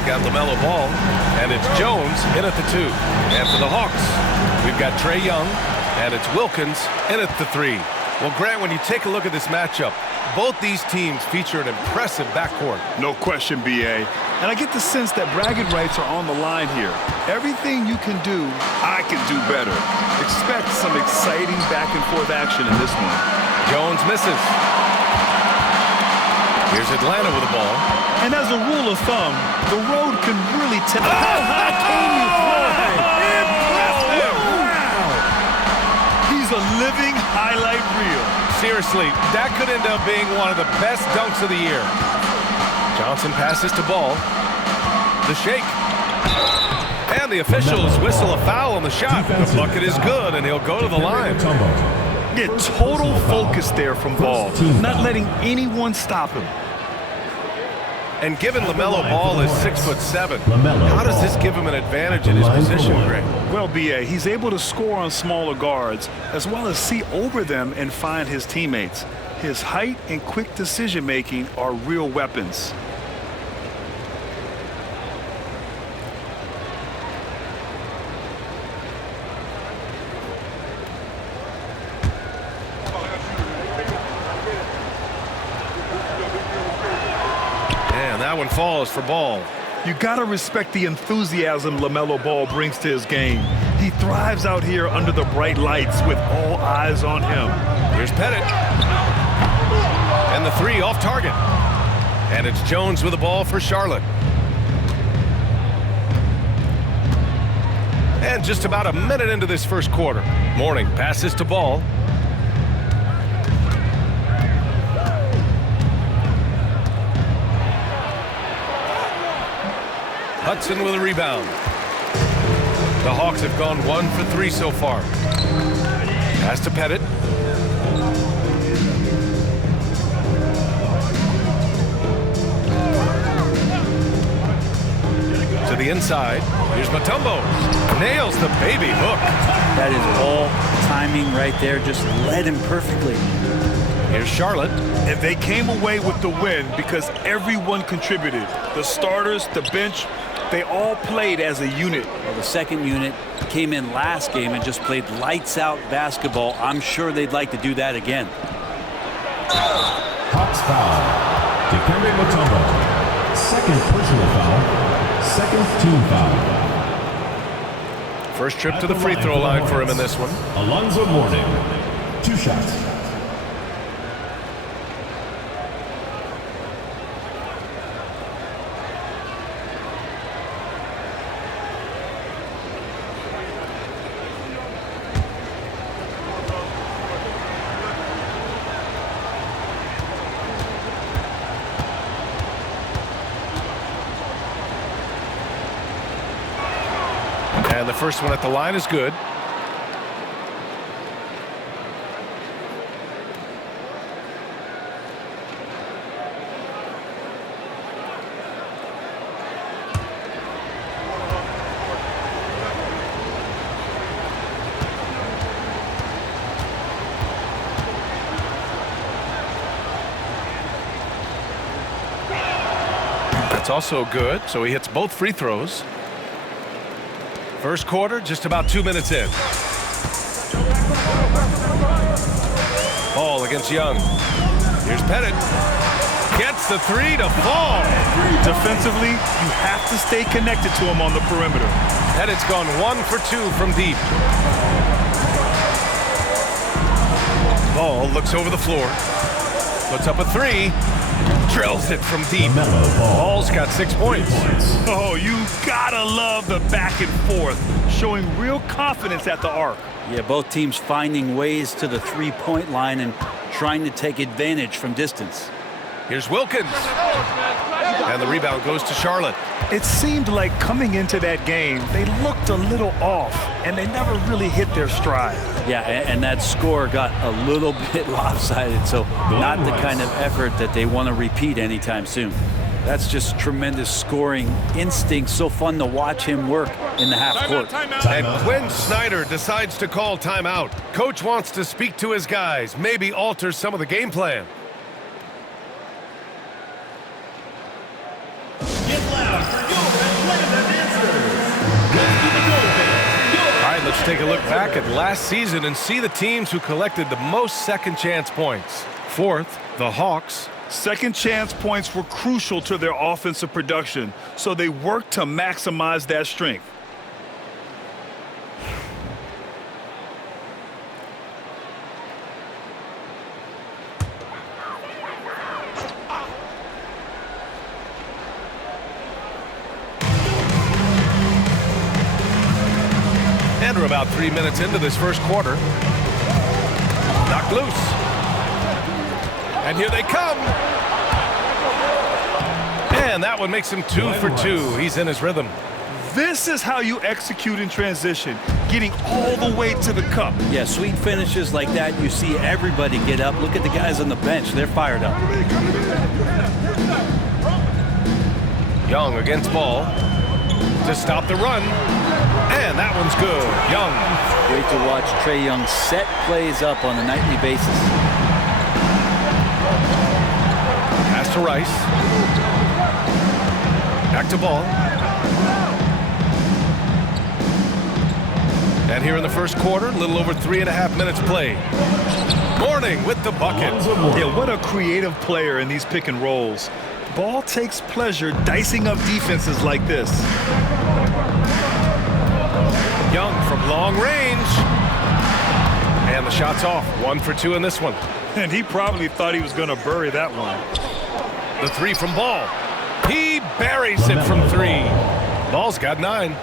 they've got LaMelo Ball, and it's Jones in at the 2. And for the Hawks, we've got Trae Young, and it's Wilkins in at the 3. Well, Grant, when you take a look at this matchup, both these teams feature an impressive backcourt. No question, B.A. And I get the sense that bragging rights are on the line here. Everything you can do, I can do better. Expect some exciting back-and-forth action in this one. Jones misses. Here's Atlanta with the ball. And as a rule of thumb, the road can really tell. How high can you fly? Impressive! Wow! He's a living highlight reel. Seriously, that could end up being one of the best dunks of the year. Johnson passes to Ball. The shake. And the officials whistle a foul on the shot. The bucket is good, and he'll go to the line. Yeah, total focus there from Ball. Not letting anyone stop him. And given LaMelo Ball is 6'7", how does this give him an advantage in his position, Greg? Well, B.A., he's able to score on smaller guards, as well as see over them and find his teammates. His height and quick decision-making are real weapons. That one falls for Ball. You gotta respect the enthusiasm LaMelo Ball brings to his game. He thrives out here under the bright lights with all eyes on him. Here's Pettit. And the 3 off target. And it's Jones with the ball for Charlotte. And just about a minute into this first quarter. Mourning passes to Ball. Hudson with a rebound. The Hawks have gone 1 for 3 so far. Pass to Pettit. To the inside. Here's Mutombo. Nails the baby hook. That is all timing right there. Just led him perfectly. Here's Charlotte. And they came away with the win because everyone contributed. The starters, the bench, they all played as a unit. Well, the second unit came in last game and just played lights-out basketball. I'm sure they'd like to do that again. Hawks foul. Dikembe Mutombo. Second personal foul. Second team foul. First trip to the free throw line for him in this one. Alonzo Mourning. 2 shots. And the first one at the line is good. That's also good, so he hits both free throws. First quarter, just about 2 minutes in. Ball against Young. Here's Pettit. Gets the 3 to fall. Defensively, you have to stay connected to him on the perimeter. Pettit's gone 1 for 2 from deep. Ball looks over the floor. Puts up a 3. Drills it from deep. Ball's got 6 points. Oh, you gotta love the back and forth, showing real confidence at the arc. Yeah, both teams finding ways to the three-point line and trying to take advantage from distance. Here's Wilkins. And the rebound goes to Charlotte. It seemed like coming into that game, they looked a little off, and they never really hit their stride. Yeah, and that score got a little bit lopsided, so not the kind of effort that they want to repeat anytime soon. That's just tremendous scoring instinct. So fun to watch him work in the half court. And Quinn Snyder decides to call timeout. Coach wants to speak to his guys, maybe alter some of the game plan. Get loud for your Let's take a look back at last season and see the teams who collected the most second chance points. Fourth, the Hawks. Second chance points were crucial to their offensive production, so they worked to maximize that strength. And we're about 3 minutes into this first quarter. Knocked loose. And here they come. And that one makes him 2 for 2. He's in his rhythm. This is how you execute in transition, getting all the way to the cup. Yeah, sweet finishes like that, you see everybody get up. Look at the guys on the bench. They're fired up. Young against Ball to stop the run. And that one's good. Young. Great to watch Trae Young set plays up on a nightly basis. Pass to Rice. Back to Ball. And here in the first quarter, a little over 3.5 minutes played. Mourning with the bucket. Yeah, what a creative player in these pick and rolls. Ball takes pleasure dicing up defenses like this. Young from long range. And the shot's off. 1 for 2 in this one. And he probably thought he was going to bury that one. The three from Ball. He buries it from 3. Ball's got 9.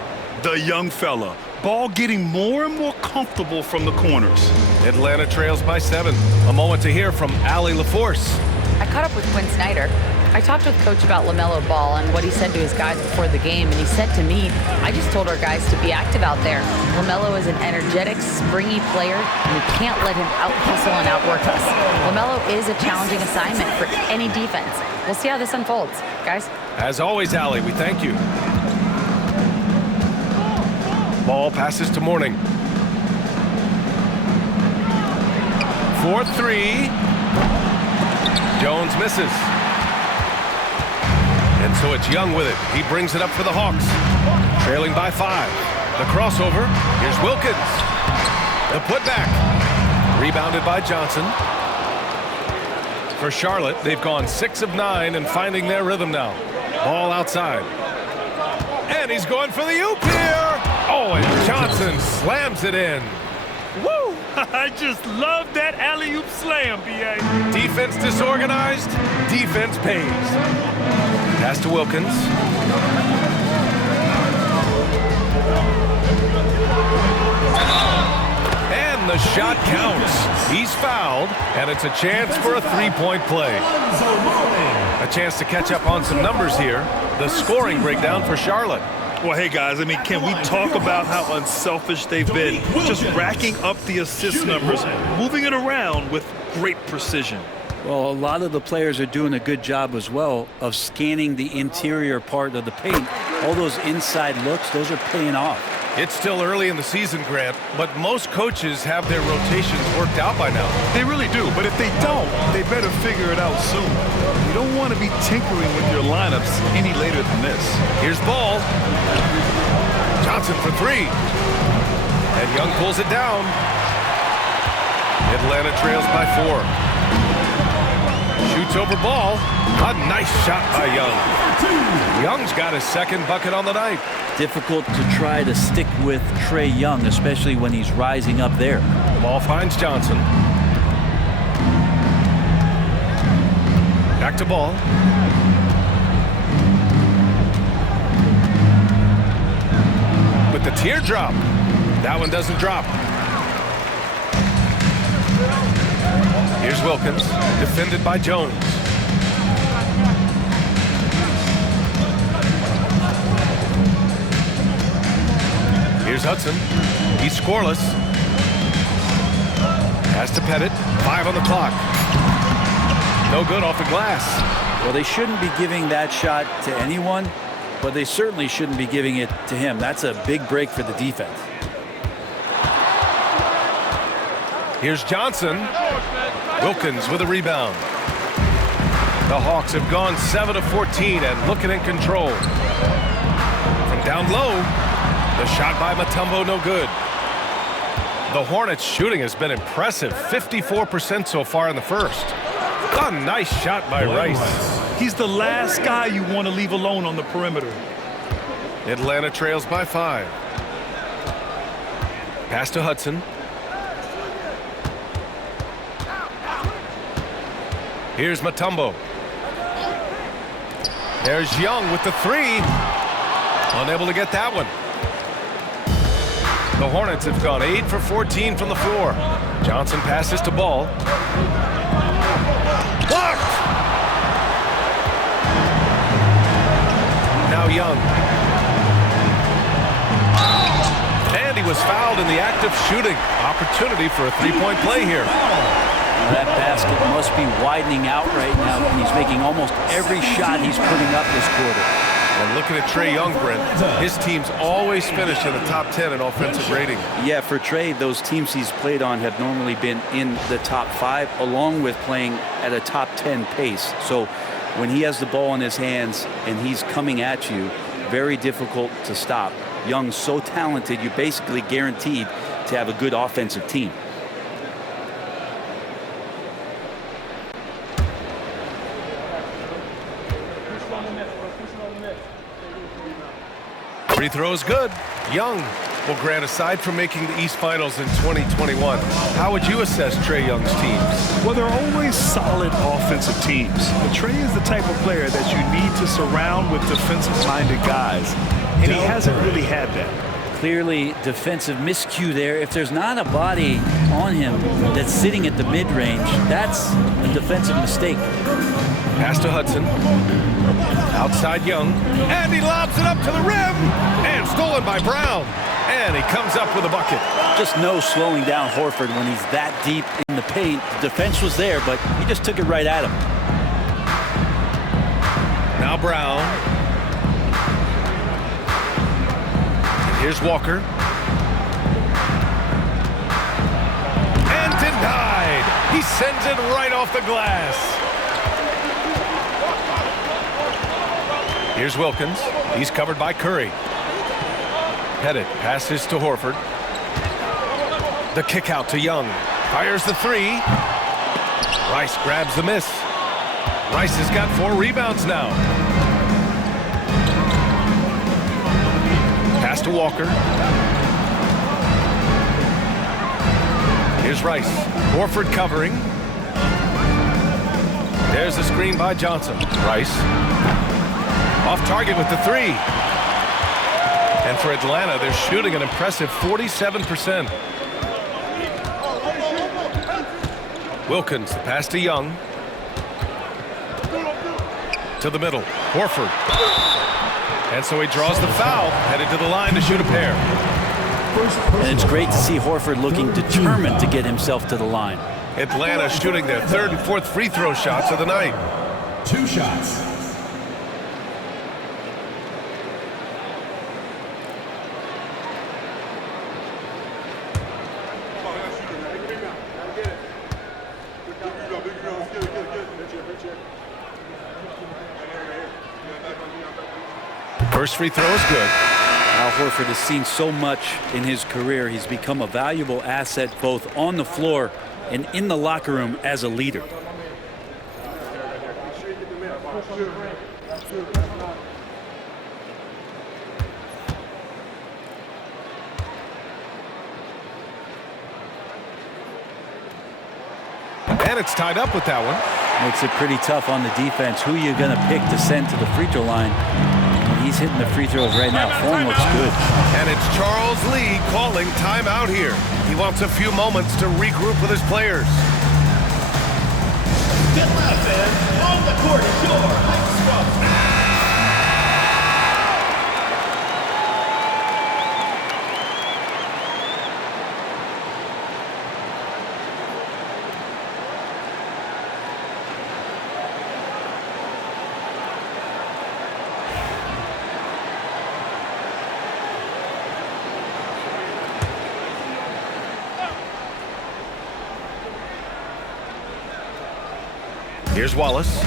The young fella. Ball getting more and more comfortable from the corners. Atlanta trails by 7. A moment to hear from Allie LaForce. I caught up with Quinn Snyder. I talked with Coach about LaMelo Ball and what he said to his guys before the game, and he said to me, I just told our guys to be active out there. LaMelo is an energetic, springy player, and we can't let him out-hustle and outwork us. LaMelo is a challenging assignment for any defense. We'll see how this unfolds, guys. As always, Allie, we thank you. Ball passes to Mourning. 4-3. Jones misses. And so it's Young with it. He brings it up for the Hawks. Trailing by 5. The crossover. Here's Wilkins. The putback. Rebounded by Johnson. For Charlotte, they've gone 6 of 9 and finding their rhythm now. Ball outside. And he's going for the oop here. Oh, and Johnson slams it in. Woo! I just love that alley-oop slam, B.A. Defense disorganized. Defense pays. Pass to Wilkins. And the shot counts. He's fouled, and it's a chance for a 3-point play. A chance to catch up on some numbers here. The scoring breakdown for Charlotte. Well, hey, guys, I mean, can we talk about how unselfish they've been? Just racking up the assist numbers, moving it around with great precision. Well, a lot of the players are doing a good job as well of scanning the interior part of the paint. All those inside looks, those are paying off. It's still early in the season, Grant, but most coaches have their rotations worked out by now. They really do, but if they don't, they better figure it out soon. You don't want to be tinkering with your lineups any later than this. Here's Ball. Johnson for 3. And Young pulls it down. Atlanta trails by 4. Shoots over Ball. A nice shot by Young. Young's got his second bucket on the night. Difficult to try to stick with Trae Young, especially when he's rising up there. Ball finds Johnson. Back to Ball. With the teardrop. That one doesn't drop. Here's Wilkins, defended by Jones. Here's Hudson. He's scoreless. Has to Pettit. 5 on the clock. No good off the glass. Well, they shouldn't be giving that shot to anyone, but they certainly shouldn't be giving it to him. That's a big break for the defense. Here's Johnson. Wilkins with a rebound. The Hawks have gone 7 of 14 and looking in control. From down low, the shot by Mutombo no good. The Hornets shooting has been impressive. 54% so far in the first. A nice shot by Rice. He's the last guy you want to leave alone on the perimeter. Atlanta trails by 5. Pass to Hudson. Here's Mutombo. There's Young with the 3. Unable to get that one. The Hornets have gone 8 for 14 from the floor. Johnson passes to Ball. Blocked! Now Young. And he was fouled in the act of shooting. Opportunity for a three-point play here. That basket must be widening out right now. He's making almost every shot he's putting up this quarter. And looking at Trae Young, Brent, his teams always finish in the top 10 in offensive rating. Yeah, for Trae, those teams he's played on have normally been in the top 5, along with playing at a top 10 pace. So when he has the ball in his hands and he's coming at you, very difficult to stop. Young's so talented, you're basically guaranteed to have a good offensive team. Free throw is good. Young. Well, Grant, aside from making the East Finals in 2021, how would you assess Trae Young's teams? Well, they're always solid offensive teams. But Trae is the type of player that you need to surround with defensive-minded guys, and he hasn't really had that. Clearly defensive miscue there. If there's not a body on him that's sitting at the mid-range, that's a defensive mistake. Pass to Hudson. Outside Young. And he lobs it up to the rim. And stolen by Brown. And he comes up with a bucket. Just no slowing down Horford when he's that deep in the paint. The defense was there, but he just took it right at him. Now Brown. And here's Walker. And denied. He sends it right off the glass. Here's Wilkins. He's covered by Curry. Pettit passes to Horford. The kick out to Young. Fires the 3. Rice grabs the miss. Rice has got 4 rebounds now. Pass to Walker. Here's Rice. Horford covering. There's the screen by Johnson. Rice. Off target with the 3. And for Atlanta, they're shooting an impressive 47%. Wilkins, the pass to Young. To the middle. Horford. And so he draws the foul, headed to the line to shoot a pair. And it's great to see Horford looking determined to get himself to the line. Atlanta shooting their 3rd and 4th free throw shots of the night. 2 shots. First free throw is good. Al Horford has seen so much in his career. He's become a valuable asset both on the floor and in the locker room as a leader. And it's tied up with that one. Makes it pretty tough on the defense. Who you're going to pick to send to the free throw line. He's hitting the free throws right now. Form looks good. And it's Charles Lee calling timeout here. He wants a few moments to regroup with his players. Get left, man. On the court is your high scrum. Here's Wallace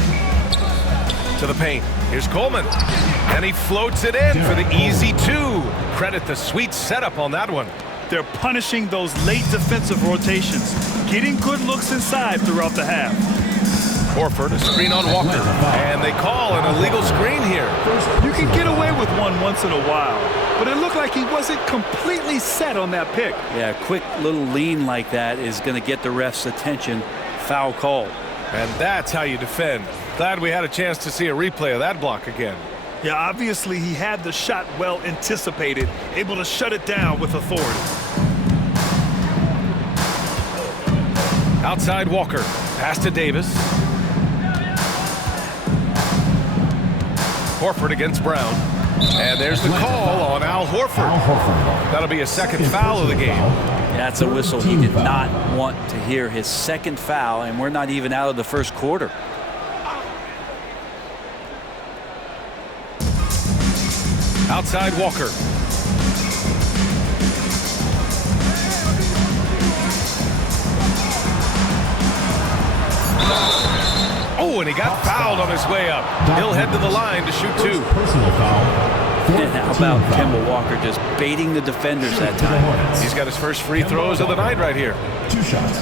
to the paint. Here's Coleman. And he floats it in for the easy 2. Credit the sweet setup on that one. They're punishing those late defensive rotations, getting good looks inside throughout the half. Horford, a screen on Walker, and they call an illegal screen here. You can get away with one once in a while, but it looked like he wasn't completely set on that pick. Yeah, a quick little lean like that is going to get the ref's attention. Foul call. And that's how you defend. Glad we had a chance to see a replay of that block again. Yeah, obviously he had the shot well anticipated, able to shut it down with authority. Outside Walker, pass to Davis. Horford against Brown. And there's the call on Al Horford. That'll be a second foul of the game. That's a whistle he did not want to hear. His second foul, and we're not even out of the first quarter. Outside Walker. Oh, and he got fouled on his way up. He'll head to the line to shoot two. Personal foul. And how about Kemba Walker just baiting the defenders that time? He's got his first free throws of the night right here. 2 shots.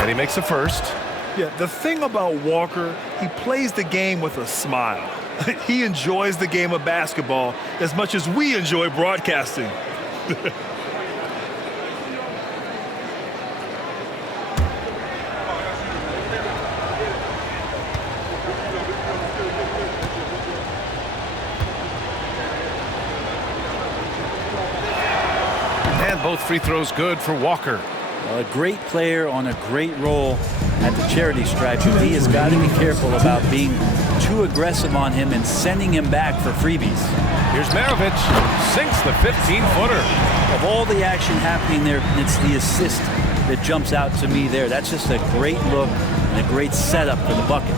And he makes the first. Yeah, the thing about Walker, he plays the game with a smile. He enjoys the game of basketball as much as we enjoy broadcasting. And both free throws good for Walker. A great player on a great role at the charity stripe. He has got to be careful about being too aggressive on him and sending him back for freebies. Here's Maravich, sinks the 15-footer. Of all the action happening there, it's the assist that jumps out to me there. That's just a great look and a great setup for the bucket.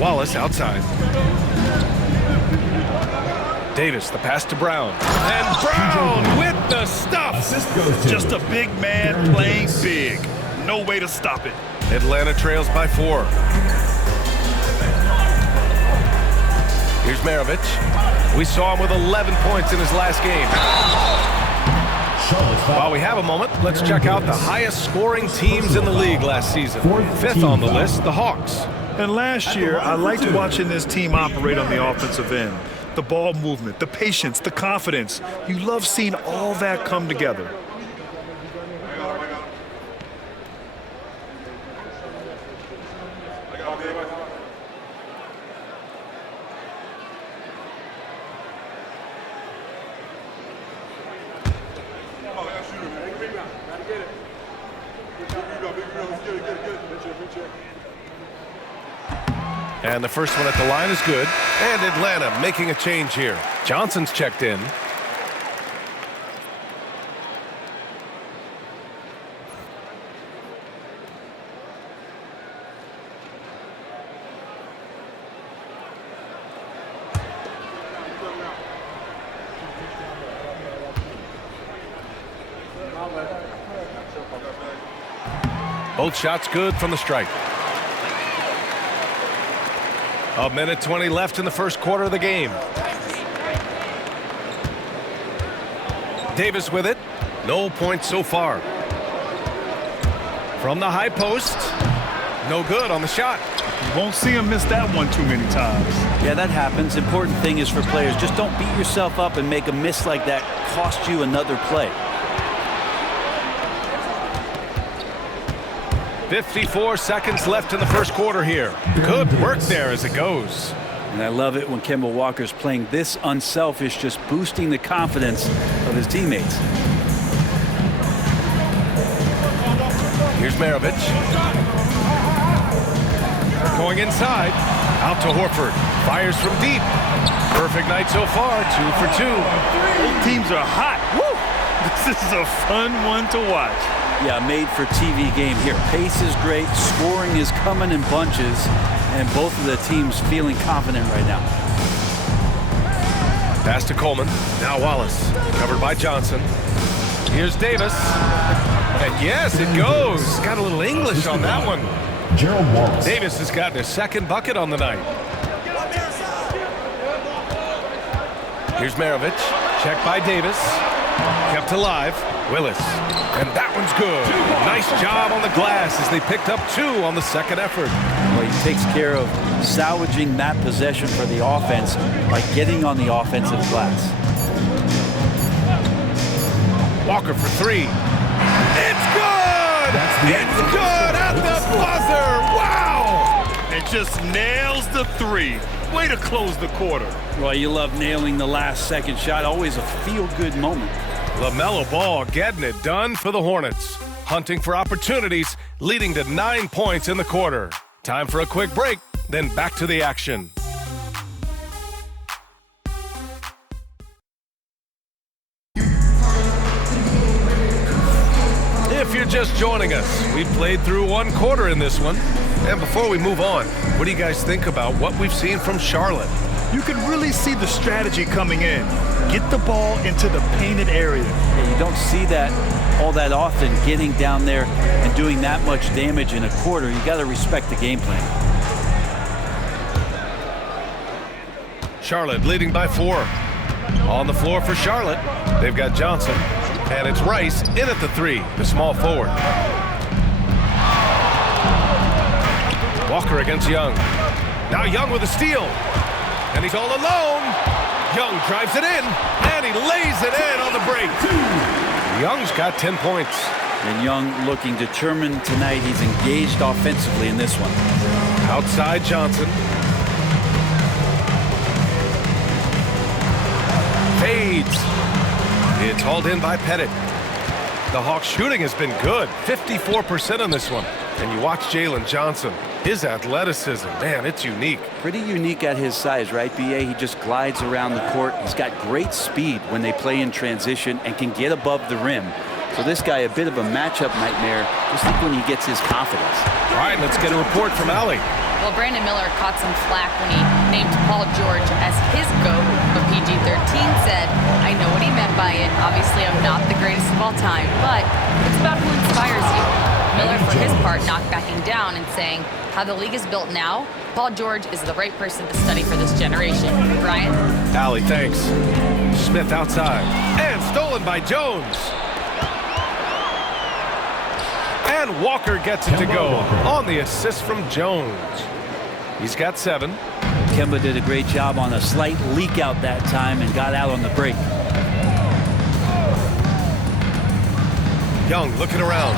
Wallace outside. Davis, the pass to Brown. And Brown with the stuff. Just a big man playing big. No way to stop it. Atlanta trails by 4. Here's Maravich. We saw him with 11 points in his last game. While we have a moment, let's check out the highest scoring teams in the league last season. 5th on the list, the Hawks. And last year, I liked watching this team operate on the offensive end. The ball movement, the patience, the confidence. You love seeing all that come together. And the first one at the line is good. And Atlanta making a change here. Johnson's checked in. Both shots good from the stripe. A minute 20 left in the first quarter of the game. Davis with it. No points so far. From the high post. No good on the shot. You won't see him miss that one too many times. Yeah, that happens. Important thing is for players, just don't beat yourself up and make a miss like that cost you another play. 54 seconds left in the first quarter here. Good work there as it goes. And I love it when Kemba Walker's playing this unselfish, just boosting the confidence of his teammates. Here's Maravich. Going inside. Out to Horford. Fires from deep. Perfect night so far. 2 for 2. Both teams are hot. Woo! This is a fun one to watch. Yeah, made for TV game here. Pace is great, scoring is coming in bunches, and both of the teams feeling confident right now. Pass to Coleman. Now Wallace. Covered by Johnson. Here's Davis. And yes, it goes. Got a little English on that one. Gerald Wallace. Davis has gotten his second bucket on the night. Here's Maravich. Checked by Davis. Kept alive. Willis. And that one's good. Nice job on the glass as they picked up 2 on the second effort. Well, he takes care of salvaging that possession for the offense by getting on the offensive glass. Walker for 3. It's good! It's good at the buzzer! Wow! And just nails the 3. Way to close the quarter. Well, you love nailing the last second shot. Always a feel-good moment. LaMelo Ball getting it done for the Hornets. Hunting for opportunities, leading to 9 points in the quarter. Time for a quick break, then back to the action. If you're just joining us, we played through 1 quarter in this one. And before we move on, what do you guys think about what we've seen from Charlotte? You can really see the strategy coming in. Get the ball into the painted area. Yeah, you don't see that all that often, getting down there and doing that much damage in a quarter. You got to respect the game plan. Charlotte leading by 4. On the floor for Charlotte, they've got Johnson. And it's Rice in at the 3, the small forward. Walker against Young. Now Young with a steal. And he's all alone. Young drives it in, and he lays it in on the break. Young's got 10 points. And Young looking determined tonight. He's engaged offensively in this one. Outside Johnson. Fades. It's hauled in by Pettit. The Hawks shooting has been good. 54% on this one. And you watch Jalen Johnson. His athleticism, man, it's unique. Pretty unique at his size, right, B.A.? He just glides around the court. He's got great speed when they play in transition and can get above the rim. So this guy, a bit of a matchup nightmare, just think when he gets his confidence. All right, let's get a report from Allie. Well, Brandon Miller caught some flack when he named Paul George as his GOAT, but PG-13 said, I know what he meant by it. Obviously, I'm not the greatest of all time, but it's about who inspires you. Miller, for his part, not backing down and saying, how the league is built now, Paul George is the right person to study for this generation. Brian? Allie, thanks. Smith outside. And stolen by Jones. And Walker gets it to go on the assist from Jones. He's got 7. Kemba did a great job on a slight leak out that time and got out on the break. Young looking around.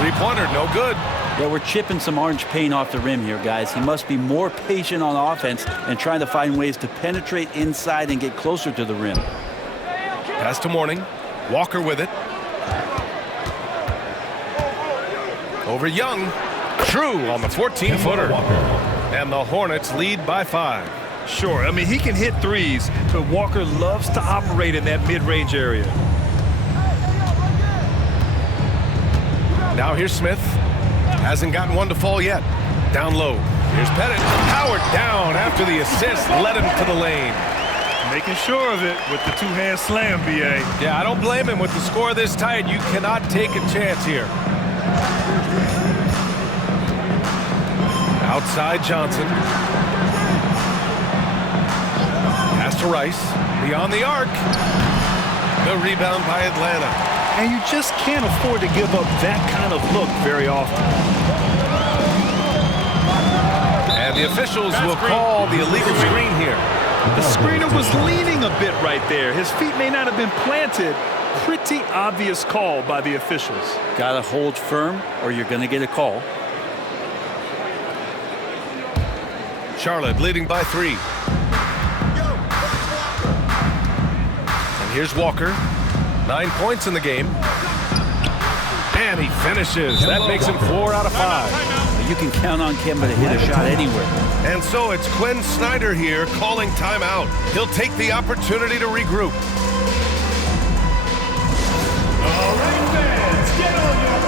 3-pointer, no good. Well, we're chipping some orange paint off the rim here, guys. He must be more patient on offense and trying to find ways to penetrate inside and get closer to the rim. Pass to Mourning. Walker with it. Over Young. True on the 14-footer. And the Hornets lead by 5. Sure, I mean, he can hit threes, but Walker loves to operate in that mid-range area. Now here's Smith. Hasn't gotten one to fall yet. Down low. Here's Pettit. Howard down after the assist. Led him to the lane. Making sure of it with the two-hand slam, B.A. Yeah, I don't blame him. With the score this tight, you cannot take a chance here. Outside Johnson. Pass to Rice. Beyond the arc. The rebound by Atlanta. And you just can't afford to give up that kind of look very often. And the officials will call the illegal screen here. The screener was leaning a bit right there. His feet may not have been planted. Pretty obvious call by the officials. Got to hold firm or you're going to get a call. Charlotte leading by 3. And here's Walker. 9 points in the game. And he finishes. That makes him 4 out of 5. You can count on Kemba to hit a shot anywhere. And so it's Quinn Snyder here calling timeout. He'll take the opportunity to regroup. All right, fans, get on your...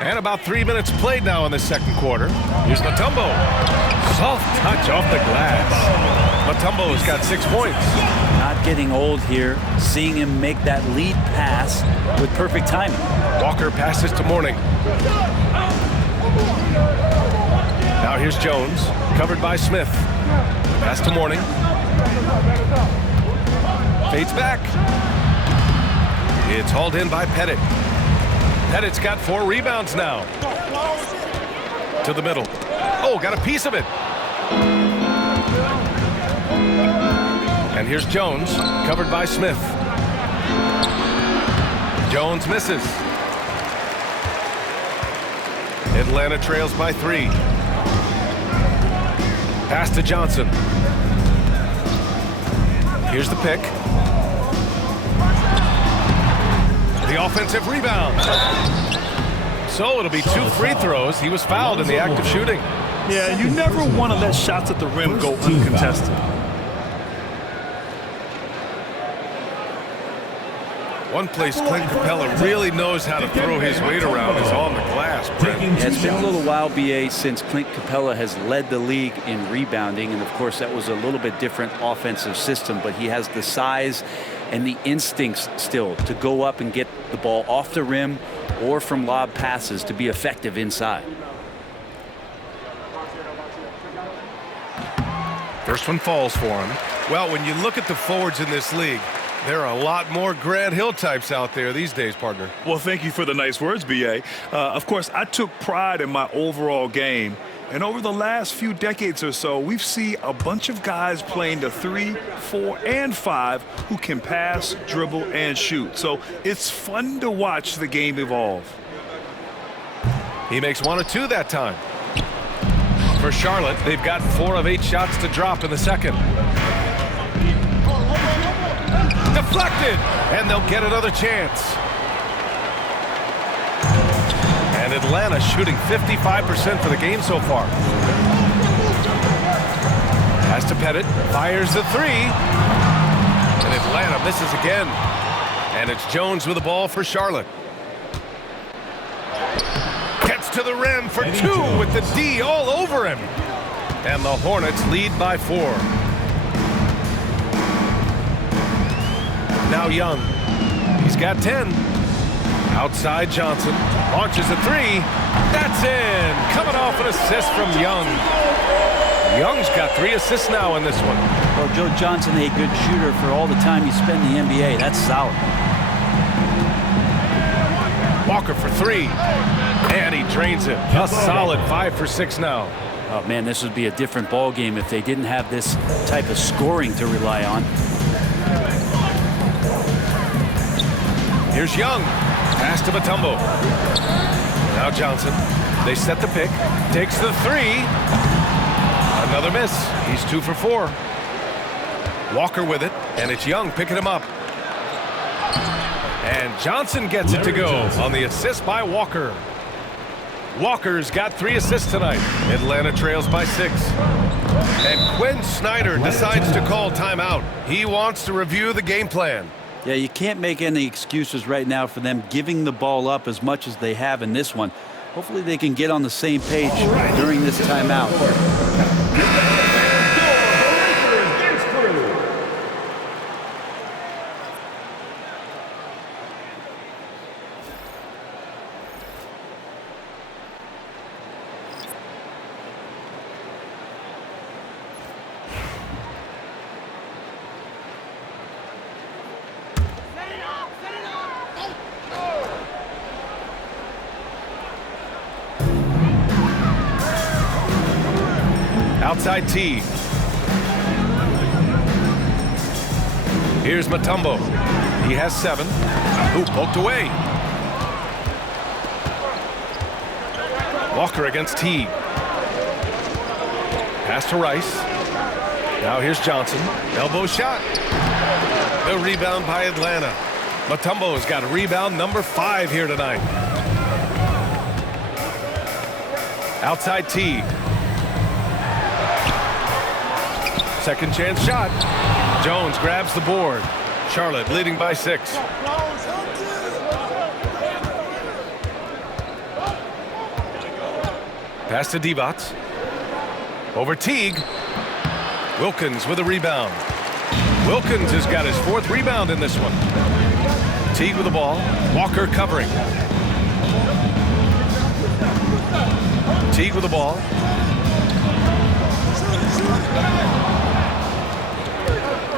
And about 3 minutes played now in the second quarter. Here's Mutombo. Soft touch off the glass. Mutombo's got 6 points. Not getting old here. Seeing him make that lead pass with perfect timing. Walker passes to Mourning. Now here's Jones, covered by Smith. Pass to Mourning. Fades back. It's hauled in by Pettit. Pettit's got 4 rebounds now. To the middle. Oh, got a piece of it. And here's Jones, covered by Smith. Jones misses. Atlanta trails by 3. Pass to Johnson. Here's the pick. The offensive rebound. So it'll be 2 free throws. He was fouled in the act of shooting. Yeah, you never want to let shots at the rim go uncontested. One place Clint Capella really knows how to throw his weight around is on the glass, Brent. Yeah, it's been a little while, BA, since Clint Capella has led the league in rebounding, and of course that was a little bit different offensive system, but he has the size and the instincts still to go up and get the ball off the rim or from lob passes to be effective inside. First one falls for him. Well, when you look at the forwards in this league, there are a lot more Grant Hill types out there these days, partner. Well, thank you for the nice words, B.A. Of course, I took pride in my overall game. And over the last few decades or so, we've seen a bunch of guys playing the 3, 4, and 5 who can pass, dribble, and shoot. So it's fun to watch the game evolve. He makes 1 or 2 that time. For Charlotte, they've got 4 of 8 shots to drop in the second. Deflected, and they'll get another chance. And Atlanta shooting 55% for the game so far. Pass to Pettit, fires the 3. And Atlanta misses again. And it's Jones with the ball for Charlotte. Gets to the rim for 2 with the D all over him. And the Hornets lead by 4. Now Young. He's got 10. Outside Johnson. Launches a 3. That's in. Coming off an assist from Young. Young's got 3 assists now in this one. Well, Joe Johnson, a good shooter for all the time he spent in the NBA. That's solid. Walker for 3. And he drains it. A solid 5 for 6 now. Oh, man, this would be a different ball game if they didn't have this type of scoring to rely on. Here's Young. Pass to Mutombo. Now Johnson. They set the pick. Takes the 3. Another miss. He's 2 for 4. Walker with it. And it's Young picking him up. And Johnson gets it to go on the assist by Walker. Walker's got 3 assists tonight. Atlanta trails by 6. And Quinn Snyder decides to call timeout. He wants to review the game plan. Yeah, you can't make any excuses right now for them giving the ball up as much as they have in this one. Hopefully they can get on the same page during this timeout. Outside T. Here's Mutombo. He has 7. Who poked away. Walker against T. Pass to Rice. Now here's Johnson. Elbow shot. The rebound by Atlanta. Mutombo's got a rebound number 5 here tonight. Outside T. Second chance shot. Jones grabs the board. Charlotte leading by 6. Pass to Divac. Over Teague. Wilkins with a rebound. Wilkins has got his 4th rebound in this one. Teague with the ball. Walker covering. Teague with the ball.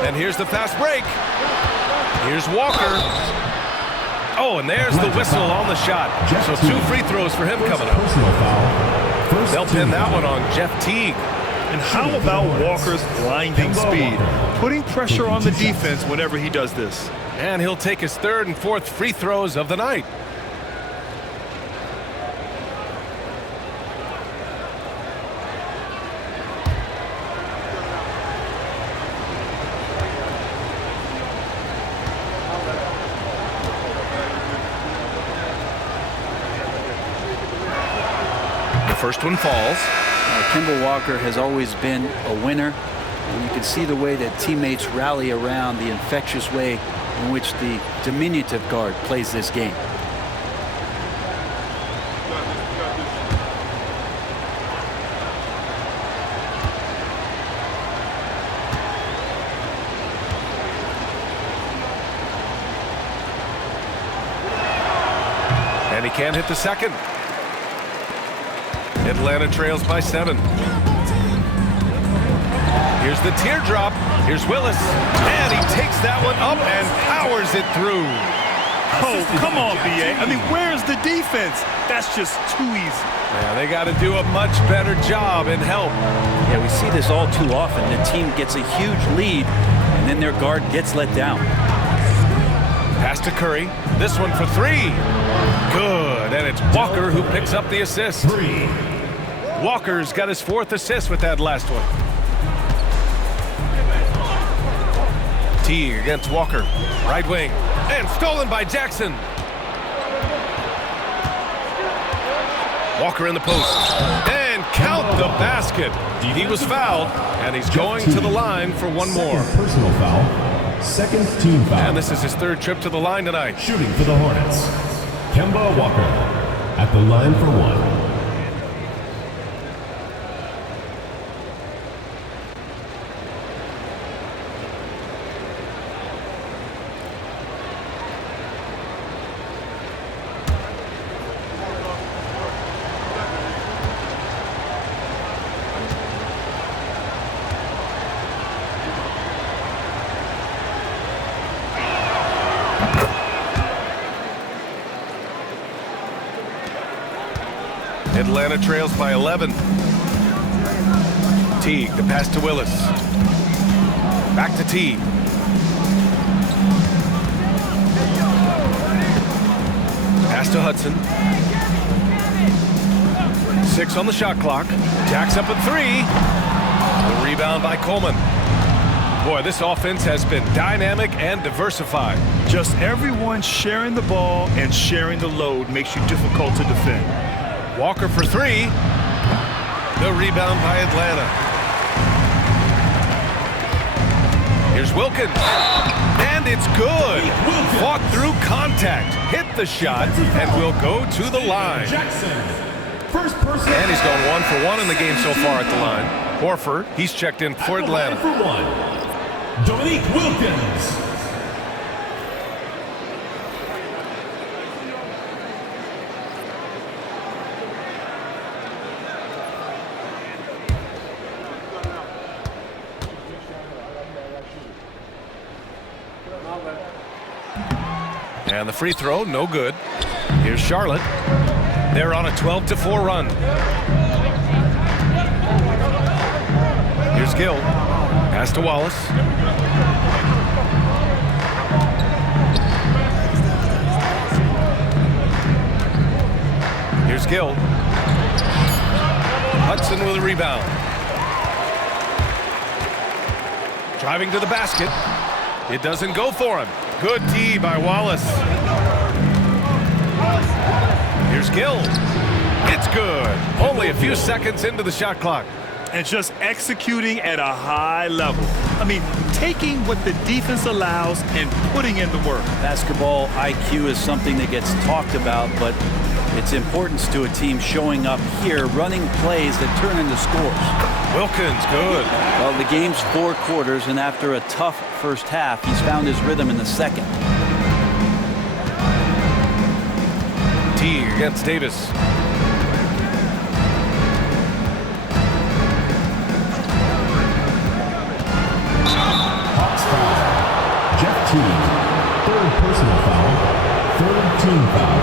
And here's the fast break. Here's Walker. Oh, and there's the whistle on the shot. So 2 free throws for him coming up. They'll pin that one on Jeff Teague. And how about Walker's blinding speed? Putting pressure on the defense whenever he does this. And he'll take his 3rd and 4th free throws of the night. First one falls. Kemba Walker has always been a winner, and you can see the way that teammates rally around, the infectious way in which the diminutive guard plays this game. And he can't hit the second. Atlanta trails by 7. Here's the teardrop. Here's Willis. And he takes that one up and powers it through. Oh, come on, B.A. I mean, where's the defense? That's just too easy. Yeah, they got to do a much better job in help. Yeah, we see this all too often. The team gets a huge lead, and then their guard gets let down. Pass to Curry. This one for 3. Good. And it's Walker who picks up the assist. Walker's got his 4th assist with that last one. Teague against Walker. Right wing. And stolen by Jackson. Walker in the post. And count the basket. He was fouled, and he's going to the line for one more. Personal foul. 2nd team foul. And this is his 3rd trip to the line tonight. Shooting for the Hornets, Kemba Walker at the line for 1. Atlanta trails by 11. Teague, the pass to Willis. Back to Teague. Pass to Hudson. 6 on the shot clock. Jacks up at 3. The rebound by Coleman. Boy, this offense has been dynamic and diversified. Just everyone sharing the ball and sharing the load makes you difficult to defend. Walker for 3. The rebound by Atlanta. Here's Wilkins. And it's good. Fought through contact. Hit the shot and will go to the line. And he's gone 1 for 1 in the game so far at the line. Horford, he's checked in for Atlanta. Dominique Wilkins. And the free throw, no good. Here's Charlotte. They're on a 12-4 run. Here's Gill. Pass to Wallace. Here's Gill. Hudson with a rebound. Driving to the basket. It doesn't go for him. Good D by Wallace. Here's Gill. It's good. Only a few seconds into the shot clock. And just executing at a high level. I mean, taking what the defense allows and putting in the work. Basketball IQ is something that gets talked about, but It's importance to a team showing up here, running plays that turn into scores. Wilkins, good. Well, the game's 4 quarters, and after a tough first half, he's found his rhythm in the second. Teague against Davis. Hawks foul. Jeff Teague. 3rd personal foul. 3rd team foul.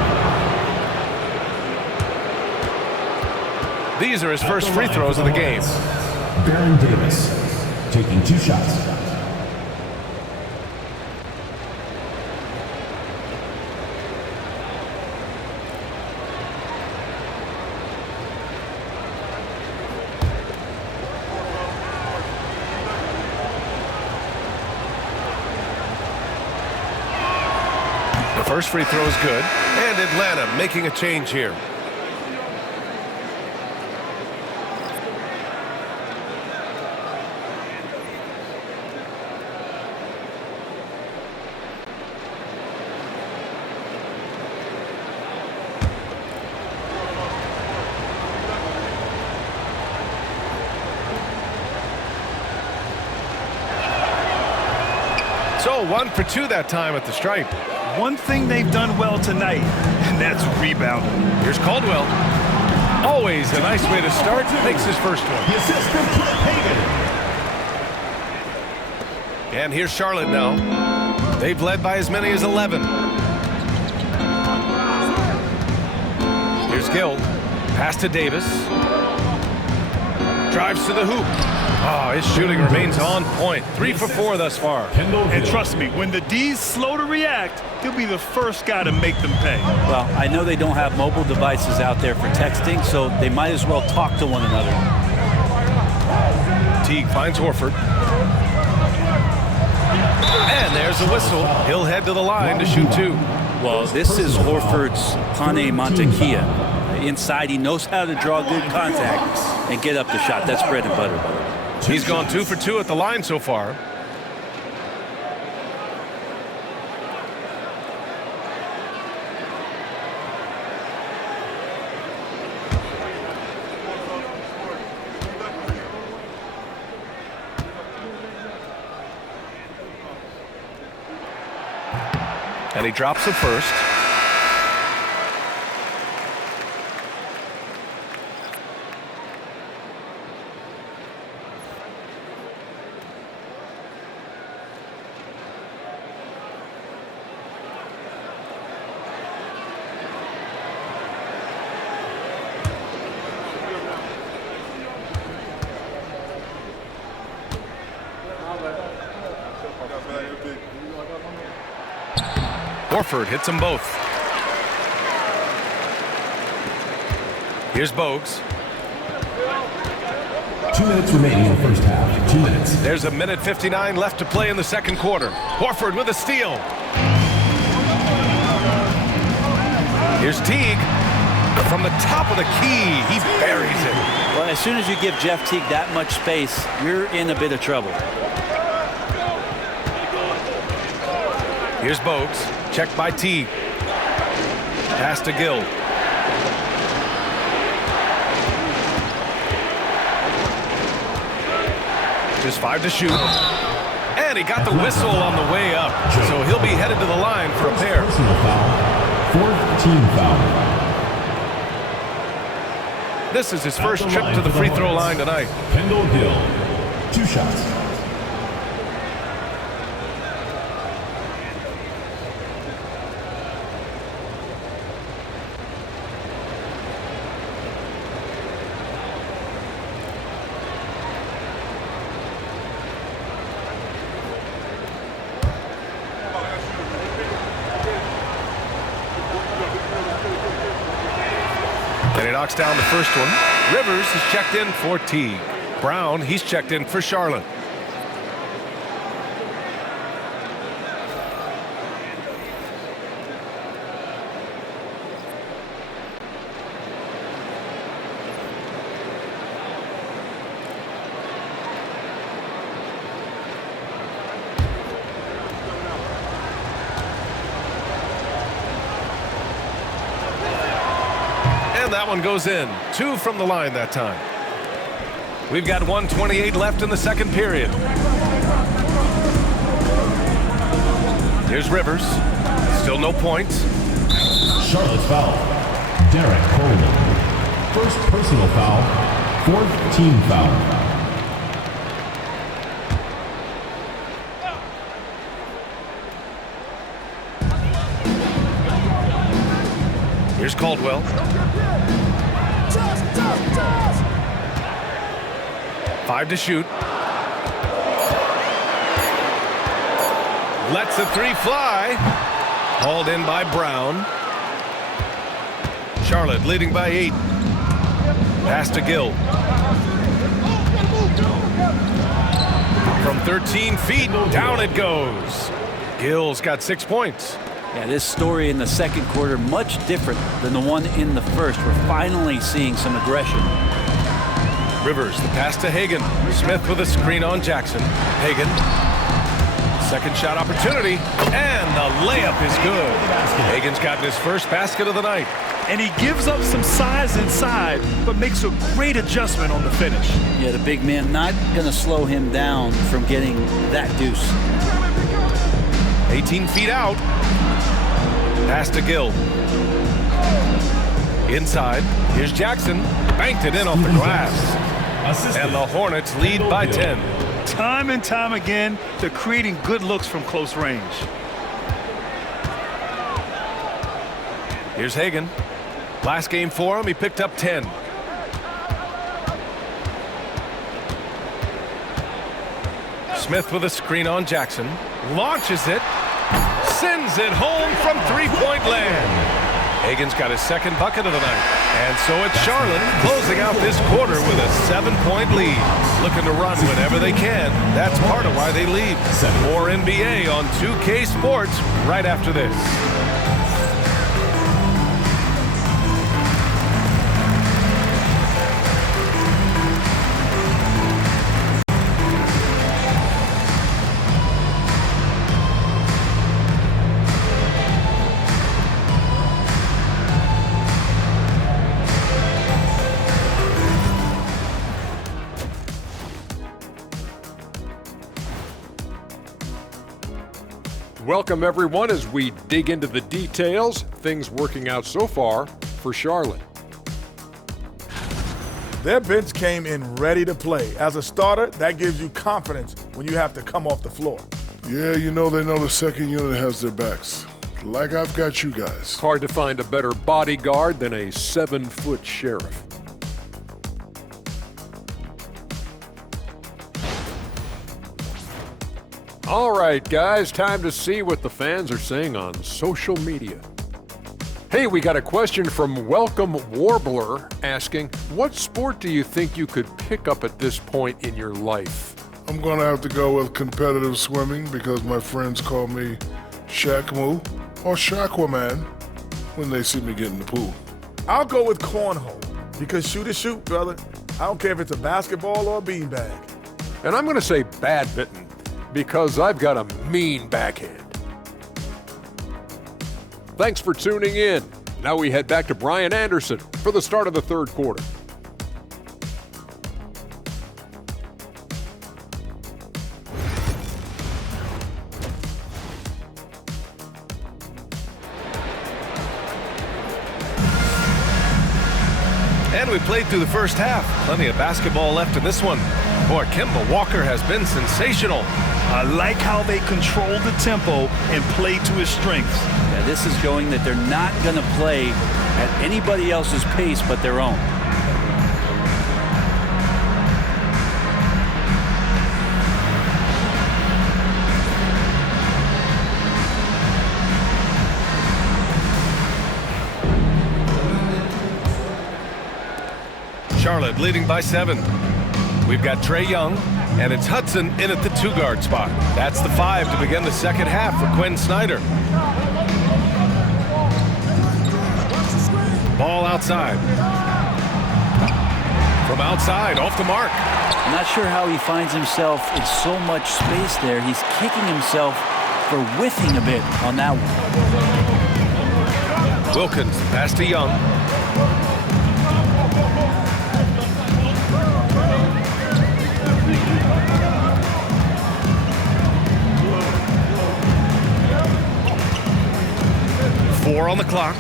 These are his first free throws of the game. Baron Davis taking 2 shots. The first free throw is good. And Atlanta making a change here. So 1 for 2 that time at the stripe. One thing they've done well tonight, and that's rebounding. Here's Caldwell. Always a nice way to start. Makes his first one. The assistant Clint Hagan. And here's Charlotte now. They've led by as many as 11. Here's Gill. Pass to Davis. Drives to the hoop. Oh, his shooting remains on point. 3 for 4 thus far. And trust me, when the D's slow to react, he'll be the first guy to make them pay. Well, I know they don't have mobile devices out there for texting, so they might as well talk to one another. Teague finds Horford. And there's a whistle. He'll head to the line to shoot 2. Well, this is Horford's Pane Montequia. Inside, he knows how to draw good contact and get up the shot. That's bread and butter. He's gone 2 for 2 at the line so far. And he drops the first. Horford hits them both. Here's Bogues. 2 minutes remaining in the first half. 2 minutes. There's a minute 59 left to play in the second quarter. Horford with a steal. Here's Teague. From the top of the key, he buries it. Well, as soon as you give Jeff Teague that much space, you're in a bit of trouble. Here's Bogues. Checked by Teague. Pass to Gill. Just 5 to shoot. And he got the whistle on the way up. So he'll be headed to the line for a pair. Personal foul. 4th team foul. This is his first trip to the free throw line tonight. Kendall Gill. 2 shots. And he knocks down the first one. Rivers is checked in for Teague. Brown, he's checked in for Charlotte. And that one goes in. 2 from the line that time. We've got 1:28 left in the second period. Here's Rivers. Still no points. Charlotte's foul. Derek Coleman. First personal foul. 4th team foul. Here's Caldwell. Five to shoot. Lets the 3 fly. Hauled in by Brown. Charlotte leading by 8. Pass to Gill. From 13 feet, down it goes. Gill's got 6 points. Yeah, this story in the second quarter, much different than the one in the first. We're finally seeing some aggression. Rivers, the pass to Hagan. Smith with a screen on Jackson. Hagan. Second shot opportunity. And the layup is good. Hagan's gotten his first basket of the night. And he gives up some size inside, but makes a great adjustment on the finish. Yeah, the big man not going to slow him down from getting that deuce. 18 feet out. Pass to Gill. Inside. Here's Jackson. Banked it in off the glass. And the Hornets lead by 10. Time and time again, they're creating good looks from close range. Here's Hagan. Last game for him, he picked up 10. Smith with a screen on Jackson. Launches it. Sends it home from 3-point land. Hagan's got his second bucket of the night. And so it's Charlotte closing out this quarter with a 7-point lead. Looking to run whenever they can. That's part of why they lead. More NBA on 2K Sports right after this. Welcome, everyone, as we dig into the details. Things working out so far for Charlotte. Their bench came in ready to play. As a starter, that gives you confidence when you have to come off the floor. Yeah, you know they know the second unit has their backs. Like I've got you guys. Hard to find a better bodyguard than a 7-foot sheriff. All right, guys, time to see what the fans are saying on social media. Hey, we got a question from Welcome Warbler asking, what sport do you think you could pick up at this point in your life? I'm gonna have to go with competitive swimming because my friends call me Shaq-Moo or Shaqua-Man when they see me get in the pool. I'll go with cornhole because shoot is shoot, brother. I don't care if it's a basketball or a beanbag. And I'm gonna say badminton because I've got a mean backhand. Thanks for tuning in. Now we head back to Brian Anderson for the start of the third quarter. And we played through the first half. Plenty of basketball left in this one. Boy, Kemba Walker has been sensational. I like how they control the tempo and play to his strengths. Yeah, this is showing that they're not going to play at anybody else's pace but their own. Charlotte leading by 7. We've got Trae Young, and it's Hudson in at the 2-guard spot. That's the 5 to begin the second half for Quinn Snyder. Ball outside. From outside, off the mark. I'm not sure how he finds himself in so much space there. He's kicking himself for whiffing a bit on that one. Wilkins, pass to Young. 4 on the clock.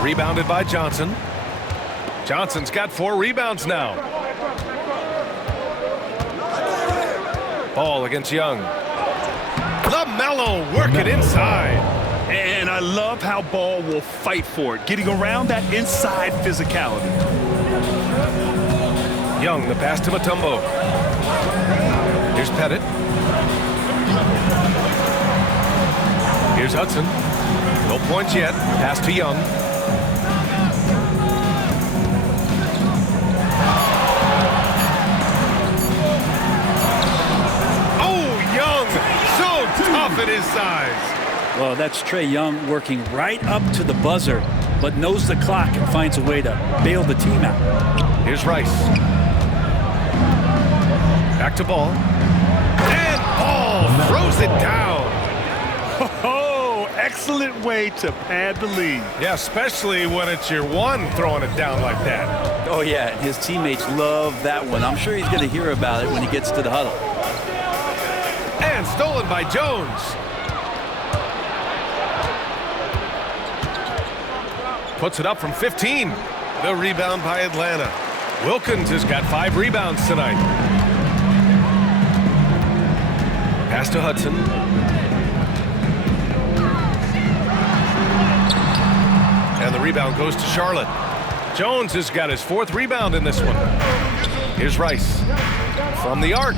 Rebounded by Johnson. Johnson's got 4 rebounds now. Ball against Young. LaMelo working inside. And I love how Ball will fight for it, getting around that inside physicality. Young, the pass to Mutombo. Here's Pettit. Here's Hudson. No points yet. Pass to Young. Oh, Young! So tough at his size. Well, that's Trae Young working right up to the buzzer, but knows the clock and finds a way to bail the team out. Here's Rice. Back to Ball. And Ball throws it down. Oh, excellent way to pad the lead. Yeah, especially when it's your one throwing it down like that. Oh, yeah, his teammates love that one. I'm sure he's going to hear about it when he gets to the huddle. And stolen by Jones. Puts it up from 15. The rebound by Atlanta. Wilkins has got 5 rebounds tonight. Pass to Hudson. And the rebound goes to Charlotte. Jones has got his 4th rebound in this one. Here's Rice. From the arc.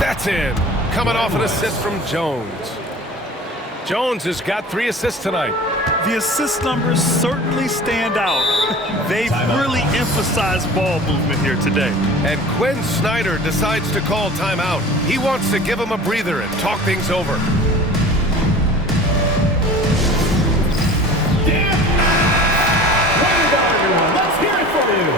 That's in. Coming off an assist from Jones. Jones has got 3 assists tonight. The assist numbers certainly stand out. They've really emphasized ball movement here today. And Quinn Snyder decides to call timeout. He wants to give him a breather and talk things over. Let's hear it for you.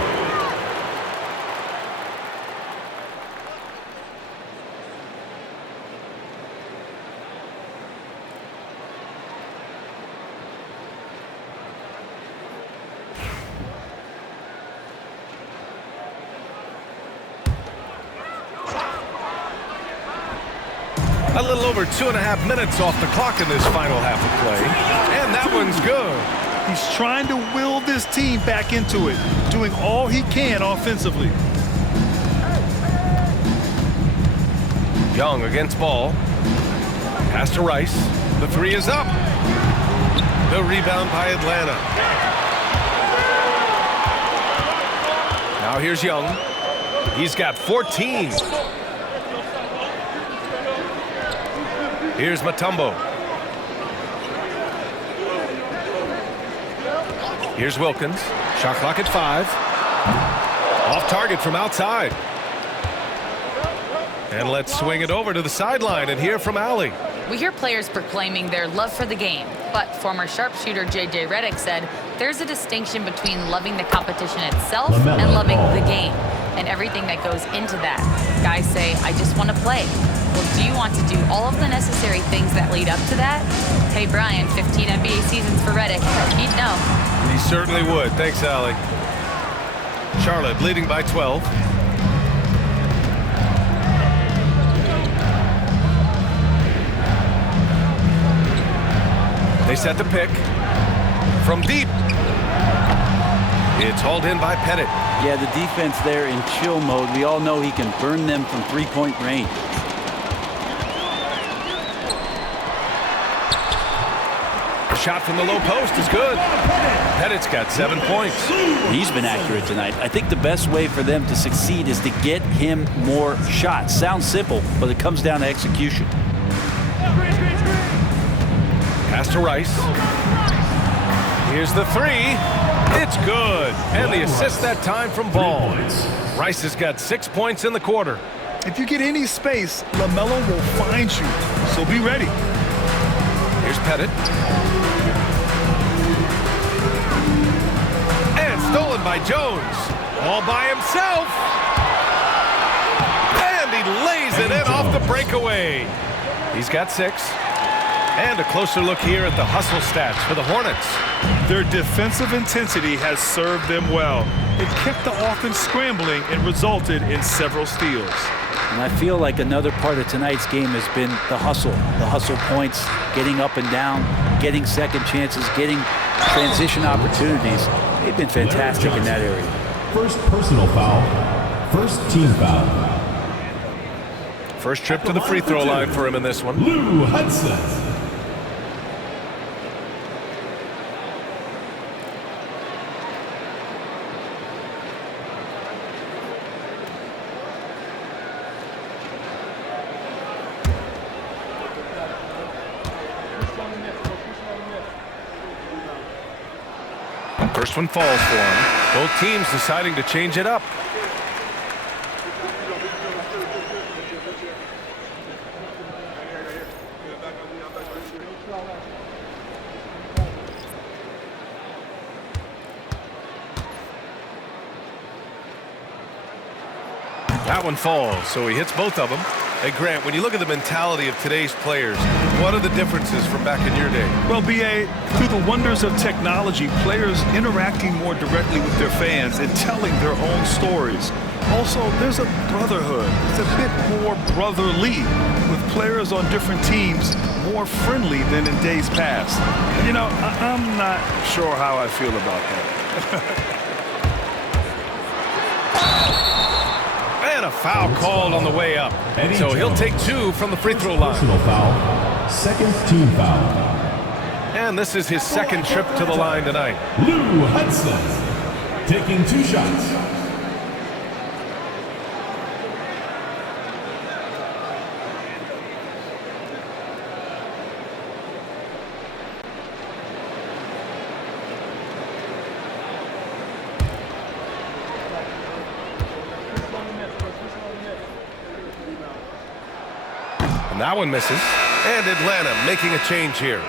A little over 2.5 minutes off the clock in this final half of play. And that one's good. He's trying to will this team back into it, doing all he can offensively. Young against Ball. Pass to Rice. The 3 is up. The rebound by Atlanta. Now here's Young. He's got 14. Here's Mutombo. Here's Wilkins. Shot clock at 5. Off target from outside. And let's swing it over to the sideline and hear from Allie. We hear players proclaiming their love for the game, but former sharpshooter J.J. Redick said there's a distinction between loving the competition itself and loving the game and everything that goes into that. Guys say, I just want to play. Well, do you want to do all of the necessary things that lead up to that? Hey, Brian, 15 NBA seasons for Redick. He'd know. He certainly would. Thanks, Allie. Charlotte leading by 12. They set the pick. From deep. It's hauled in by Pettit. Yeah, the defense there in chill mode. We all know he can burn them from three-point range. Shot from the low post is good. Pettit's got 7 points. He's been accurate tonight. I think the best way for them to succeed is to get him more shots. Sounds simple, but it comes down to execution. Pass to Rice. Here's the 3. It's good. And the assist that time from Ball. Rice has got 6 points in the quarter. If you get any space, LaMelo will find you, so be ready. Here's Pettit. And stolen by Jones. All by himself. And he lays it in off the breakaway. He's got 6. And a closer look here at the hustle stats for the Hornets. Their defensive intensity has served them well. It kept the offense scrambling and resulted in several steals. And I feel like another part of tonight's game has been the hustle points, getting up and down, getting second chances, getting transition opportunities. They've been fantastic in that area. First personal foul, first team foul. First trip to the free throw line for him in this one. Lou Hudson. First one falls for him. Both teams deciding to change it up. That one falls, so he hits both of them. Hey, Grant, when you look at the mentality of today's players, what are the differences from back in your day? Well, B.A., through the wonders of technology, players interacting more directly with their fans and telling their own stories. Also, there's a brotherhood. It's a bit more brotherly, with players on different teams more friendly than in days past. You know, I'm not sure how I feel about that. And a foul called on the way up. So he'll take 2 from the free throw line. Personal foul, second team foul. And this is his second trip to the line tonight. Lou Hudson taking 2 shots. And that one misses. And Atlanta making a change here.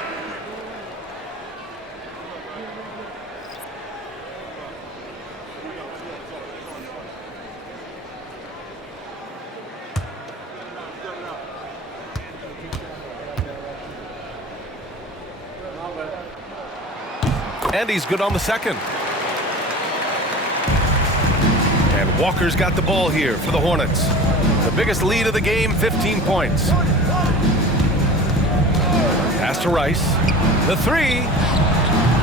And he's good on the second. And Walker's got the ball here for the Hornets. The biggest lead of the game, 15 points. Pass to Rice. The 3.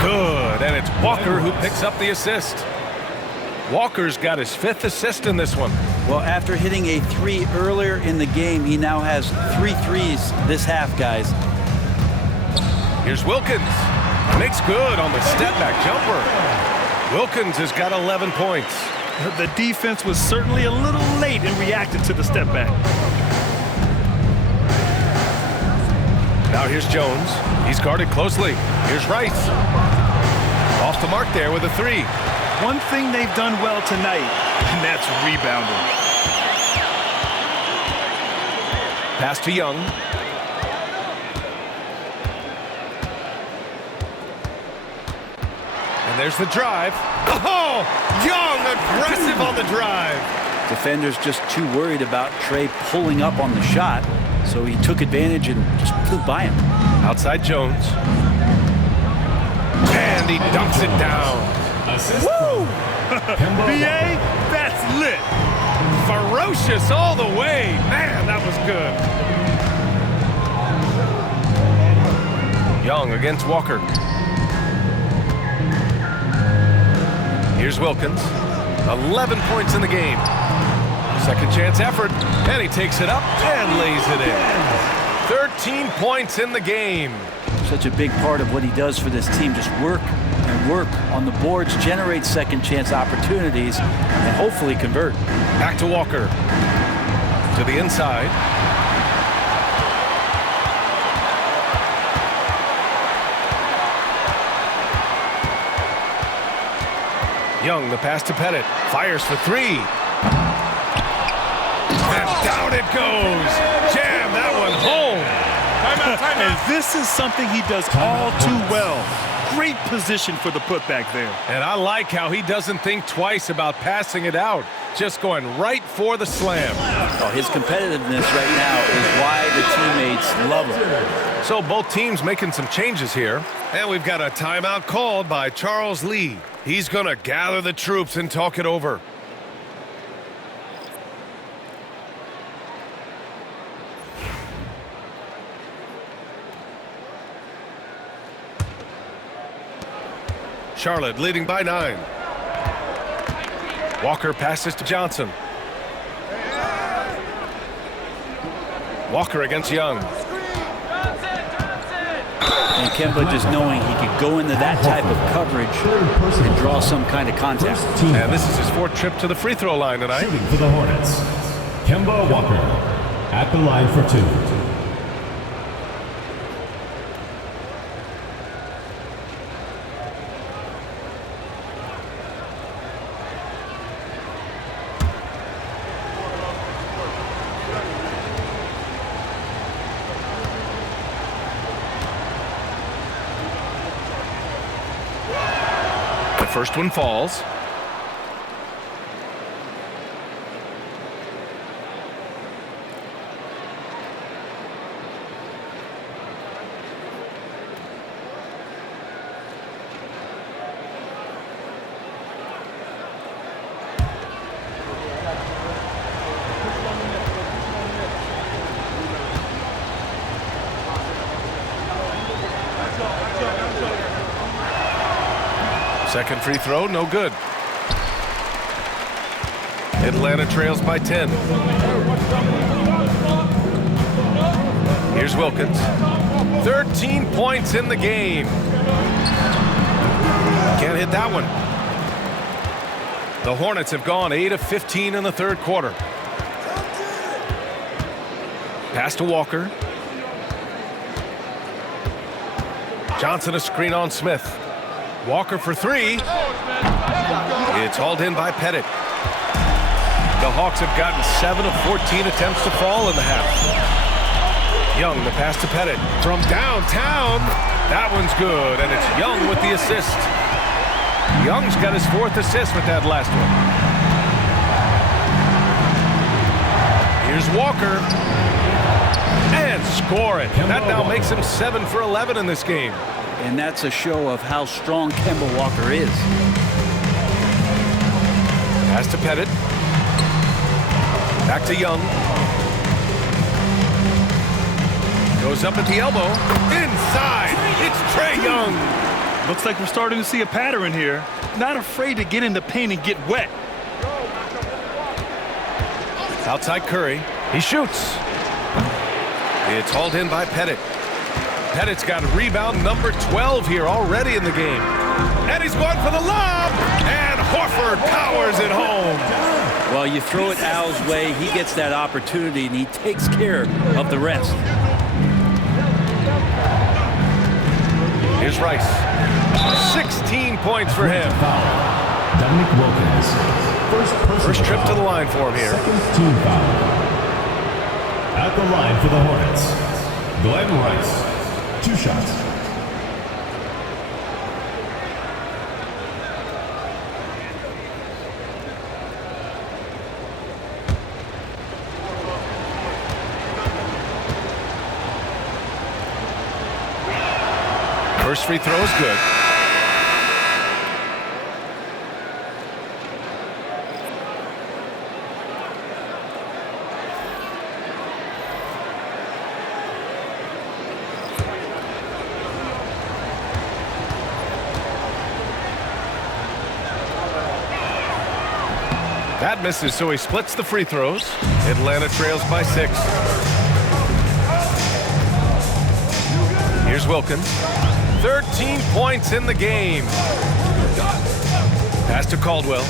Good. And it's Walker who picks up the assist. Walker's got his 5th assist in this one. Well, after hitting a 3 earlier in the game, he now has 3 threes this half, guys. Here's Wilkins. Makes good on the step-back jumper. Wilkins has got 11 points. The defense was certainly a little late and reacted to the step back. Now here's Jones. He's guarded closely. Here's Rice. Off the mark there with a 3. One thing they've done well tonight, and that's rebounding. Pass to Young. And there's the drive. Oh, Young aggressive on the drive. Defenders just too worried about Trey pulling up on the shot, so he took advantage and just flew by him. Outside Jones. And he dunks it down. Woo! B.A., that's lit. Ferocious all the way. Man, that was good. Young against Walker. Here's Wilkins. 11 points in the game. Second chance effort. And he takes it up and lays it in. 13 points in the game. Such a big part of what he does for this team. Just work and work on the boards, generate second chance opportunities, and hopefully convert. Back to Walker. To the inside. Young, the pass to Pettit. Fires for 3. And down it goes. Jam that one home. And this is something he does all too well. Great position for the putback there. And I like how he doesn't think twice about passing it out. Just going right for the slam. Oh, his competitiveness right now is why the teammates love him. So both teams making some changes here. And we've got a timeout called by Charles Lee. He's going to gather the troops and talk it over. Charlotte leading by 9. Walker passes to Johnson. Walker against Young. And Kemba just knowing he could go into that type of coverage and draw some kind of contact. And this is his 4th trip to the free throw line tonight. Shooting for the Hornets, Kemba Walker at the line for 2. First one falls. Second free throw, no good. Atlanta trails by 10. Here's Wilkins. 13 points in the game. Can't hit that one. The Hornets have gone 8 of 15 in the 3rd quarter. Pass to Walker. Johnson a screen on Smith. Walker for 3. It's hauled in by Pettit. The Hawks have gotten 7 of 14 attempts to fall in the half. Young, the pass to Pettit. From downtown, that one's good, and it's Young with the assist. Young's got his 4th assist with that last one. Here's Walker. And score it. That now makes him 7 for 11 in this game. And that's a show of how strong Kemba Walker is. Pass to Pettit. Back to Young. Goes up at the elbow. Inside. It's Trae Young. Looks like we're starting to see a pattern here. Not afraid to get in the paint and get wet. Outside Curry. He shoots. It's hauled in by Pettit. Pettit's got rebound number 12 here already in the game. And he's going for the lob. And Horford powers it home. Well, you throw it Al's way, he gets that opportunity, and he takes care of the rest. Here's Rice. 16 points for him. Dominic Wilkins. First trip to the line for him here. Second team foul. At the line for the Hornets, Glenn Rice. 2 shots. First free throw is good. That misses, so he splits the free throws. Atlanta trails by 6. Here's Wilkins. 13 points in the game. Pass to Caldwell.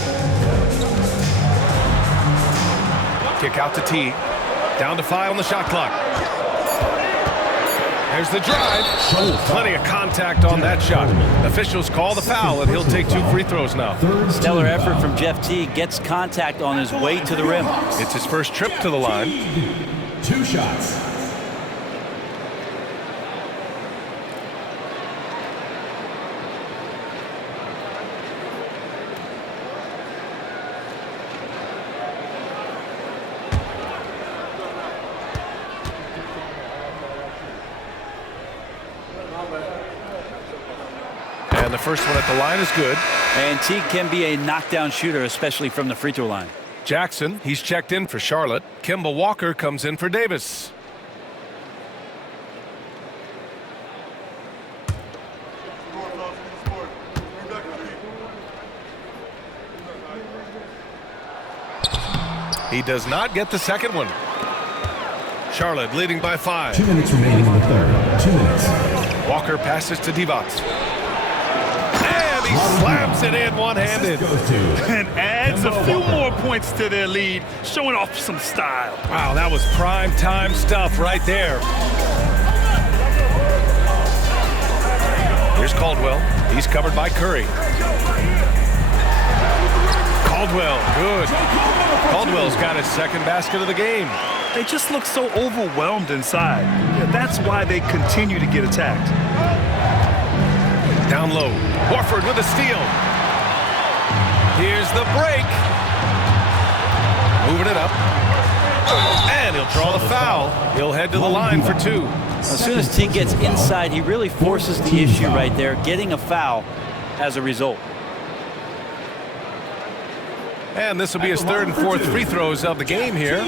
Kick out to T. Down to 5 on the shot clock. There's the drive. Oh, plenty of contact on that shot. Officials call the foul, and he'll take 2 free throws now. Stellar effort from Jeff T. Gets contact on his way to the rim. It's his first trip to the line. 2 shots. And the first one at the line is good. And T can be a knockdown shooter, especially from the free throw line. Jackson, he's checked in for Charlotte. Kemba Walker comes in for Davis. He does not get the second one. Charlotte leading by 5. 2 minutes remaining in the third. 2 minutes. Walker passes to Divac. And he slams it in one-handed. And adds a few more points to their lead, showing off some style. Wow, that was prime time stuff right there. Here's Caldwell. He's covered by Curry. Caldwell, good. Caldwell's got his second basket of the game. They just look so overwhelmed inside. Yeah, that's why they continue to get attacked. Down low. Horford with a steal. Here's the break. Moving it up. And he'll draw the foul. He'll head to the line for 2. As soon as T gets inside, he really forces the issue right there, getting a foul as a result. And this will be his third and fourth free throws of the game here.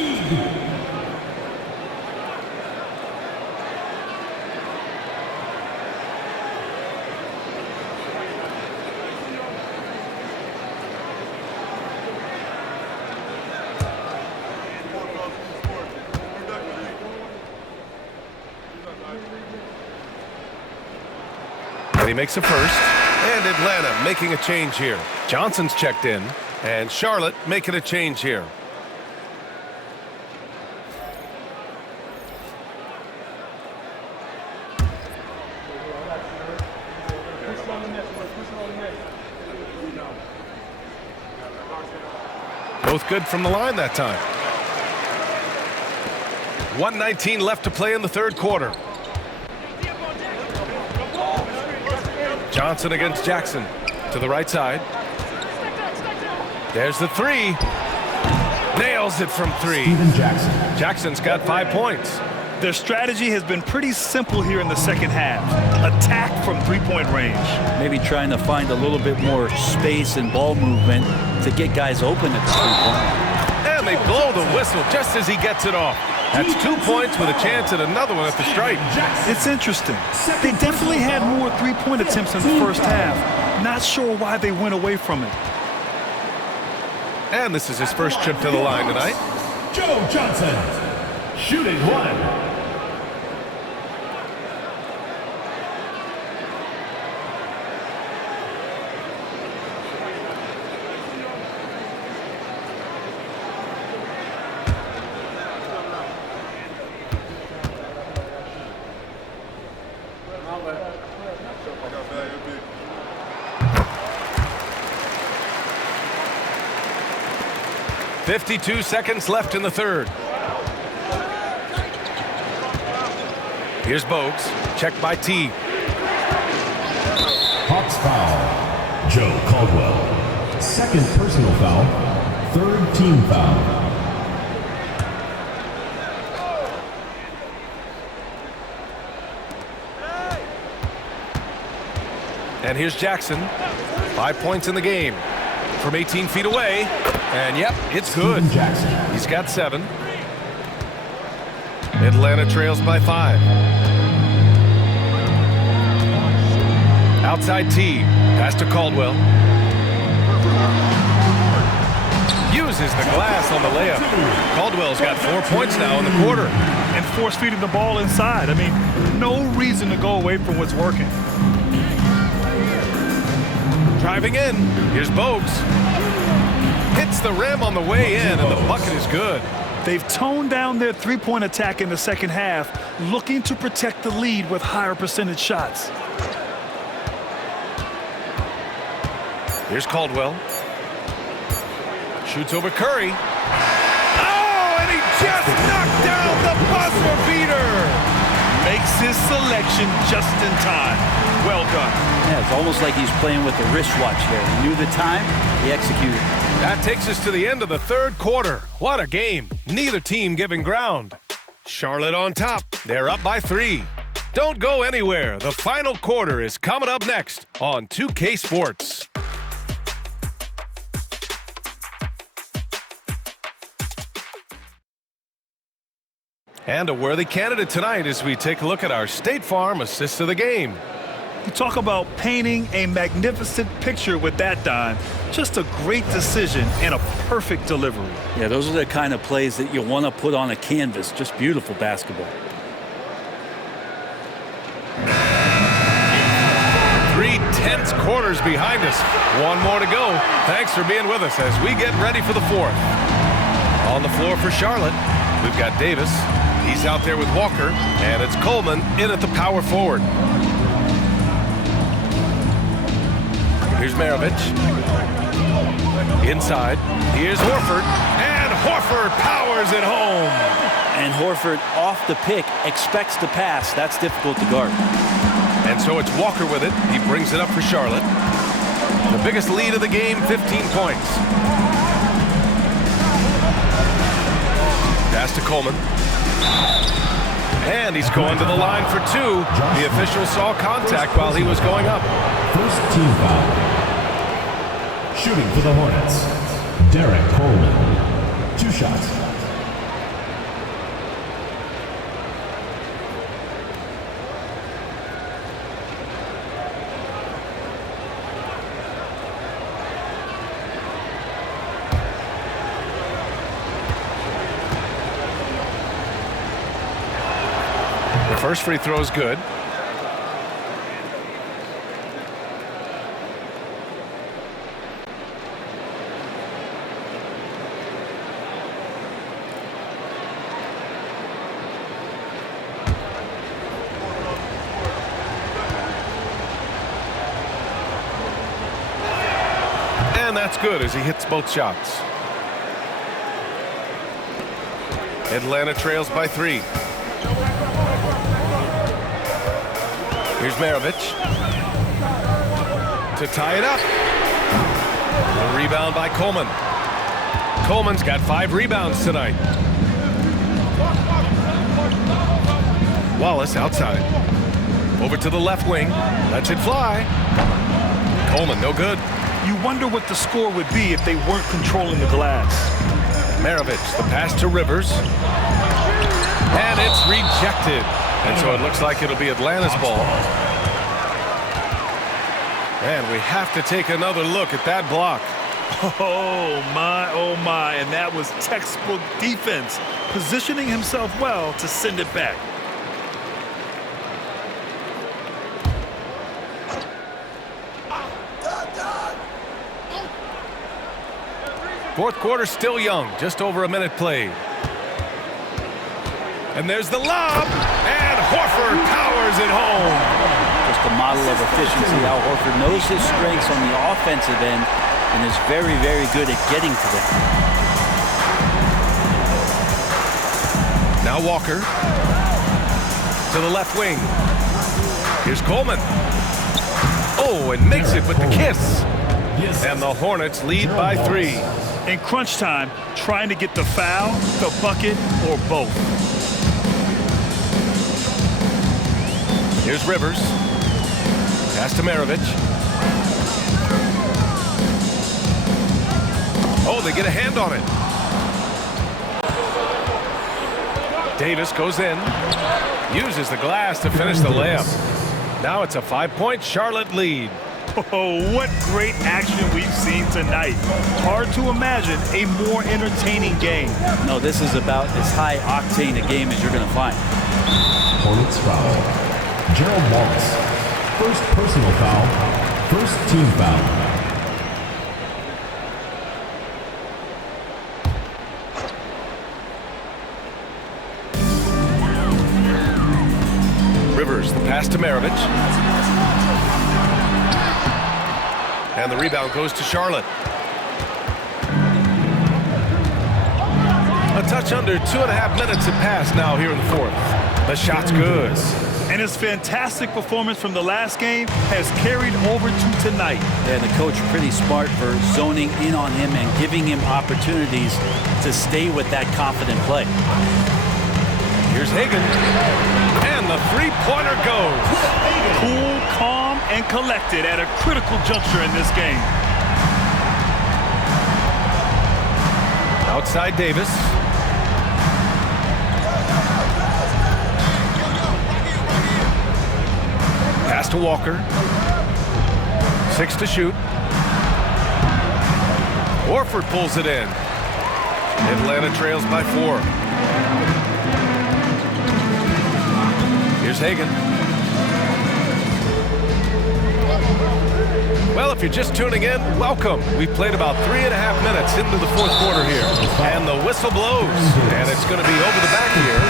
And he makes a first. And Atlanta making a change here. Johnson's checked in. And Charlotte making a change here. Both good from the line that time. 1:19 left to play in the third quarter. Johnson against Jackson to the right side. There's the three. Nails it from 3. Jackson's got 5 points. Their strategy has been pretty simple here in the second half. Attack from three-point range. Maybe trying to find a little bit more space and ball movement to get guys open at the three-point line. And they blow the whistle just as he gets it off. That's 2 points with a chance at another one at the stripe. It's interesting. They definitely had more three-point attempts in the first half. Not sure why they went away from it. And this is his first trip to the line tonight. Joe Johnson, shooting 1. .52 seconds left in the third. Here's Bogues, checked by T. Hawks foul. Joe Caldwell. Second personal foul. Third team foul. And here's Jackson. 5 points in the game. From 18 feet away. And yep, it's good. He's got 7. Atlanta trails by 5. Outside T. Pass to Caldwell. Uses the glass on the layup. Caldwell's got 4 points now in the quarter. And force feeding the ball inside. I mean, no reason to go away from what's working. Driving in. Here's Bogues. Hits the rim on the way in, and the bucket is good. They've toned down their three-point attack in the second half, looking to protect the lead with higher percentage shots. Here's Caldwell. Shoots over Curry. Oh, and he just knocked down the buzzer beater. Makes his selection just in time. Well done. Yeah, it's almost like he's playing with the wristwatch there. He knew the time, he executed. That takes us to the end of the third quarter. What a game. Neither team giving ground. Charlotte on top. They're up by 3. Don't go anywhere. The final quarter is coming up next on 2K Sports. And a worthy candidate tonight as we take a look at our State Farm assist of the game. You talk about painting a magnificent picture with that dime. Just a great decision and a perfect delivery. Yeah, those are the kind of plays that you want to put on a canvas. Just beautiful basketball. 3 tense quarters behind us. One more to go. Thanks for being with us as we get ready for the fourth. On the floor for Charlotte, we've got Davis. He's out there with Walker, and it's Coleman in at the power forward. Here's Maravich. Inside. Here's Horford. And Horford powers it home. And Horford off the pick expects to pass. That's difficult to guard. And so it's Walker with it. He brings it up for Charlotte. The biggest lead of the game, 15 points. Pass to Coleman. And he's going to the line for 2. The official saw contact while he was going up. First team foul. Shooting for the Hornets, Derek Coleman. 2 shots. The first free throw is good. And that's good as he hits both shots. Atlanta trails by 3. Here's Maravich to tie it up. A rebound by Coleman. Coleman's got 5 rebounds tonight. Wallace outside. Over to the left wing. Lets it fly. Coleman, no good. You wonder what the score would be if they weren't controlling the glass. Maravich, the pass to Rivers. And it's rejected. And so it looks like it'll be Atlanta's ball. And we have to take another look at that block. Oh my, and that was textbook defense, positioning himself well to send it back. Fourth quarter still young, just over a minute played. And there's the lob, and Horford powers it home. Just a model of efficiency, how Horford knows his strengths on the offensive end and is very, very good at getting to them. Now Walker to the left wing. Here's Coleman. Oh, and makes it with the kiss. And the Hornets lead by 3. In crunch time, trying to get the foul, the bucket, or both. Here's Rivers. Pass to Maravich. Oh, they get a hand on it. Davis goes in. Uses the glass to finish the layup. Now it's a 5-point Charlotte lead. Oh, what great action we've seen tonight. Hard to imagine a more entertaining game. No, this is about as high octane a game as you're going to find. Hornets foul. Gerald Wallace. First personal foul. First team foul. Rivers, the pass to Maravich. And the rebound goes to Charlotte. A touch under 2.5 minutes have passed now here in the fourth. The shot's good. And his fantastic performance from the last game has carried over to tonight. Yeah, the coach pretty smart for zoning in on him and giving him opportunities to stay with that confident play. Here's Hagan. And the three-pointer goes. Cool, calm, and collected at a critical juncture in this game. Outside Davis. Pass to Walker. 6 to shoot. Horford pulls it in. Atlanta trails by 4. Here's Hagan. Well, if you're just tuning in, welcome. We've played about 3.5 minutes into the fourth quarter here. And the whistle blows. And it's going to be over the back here.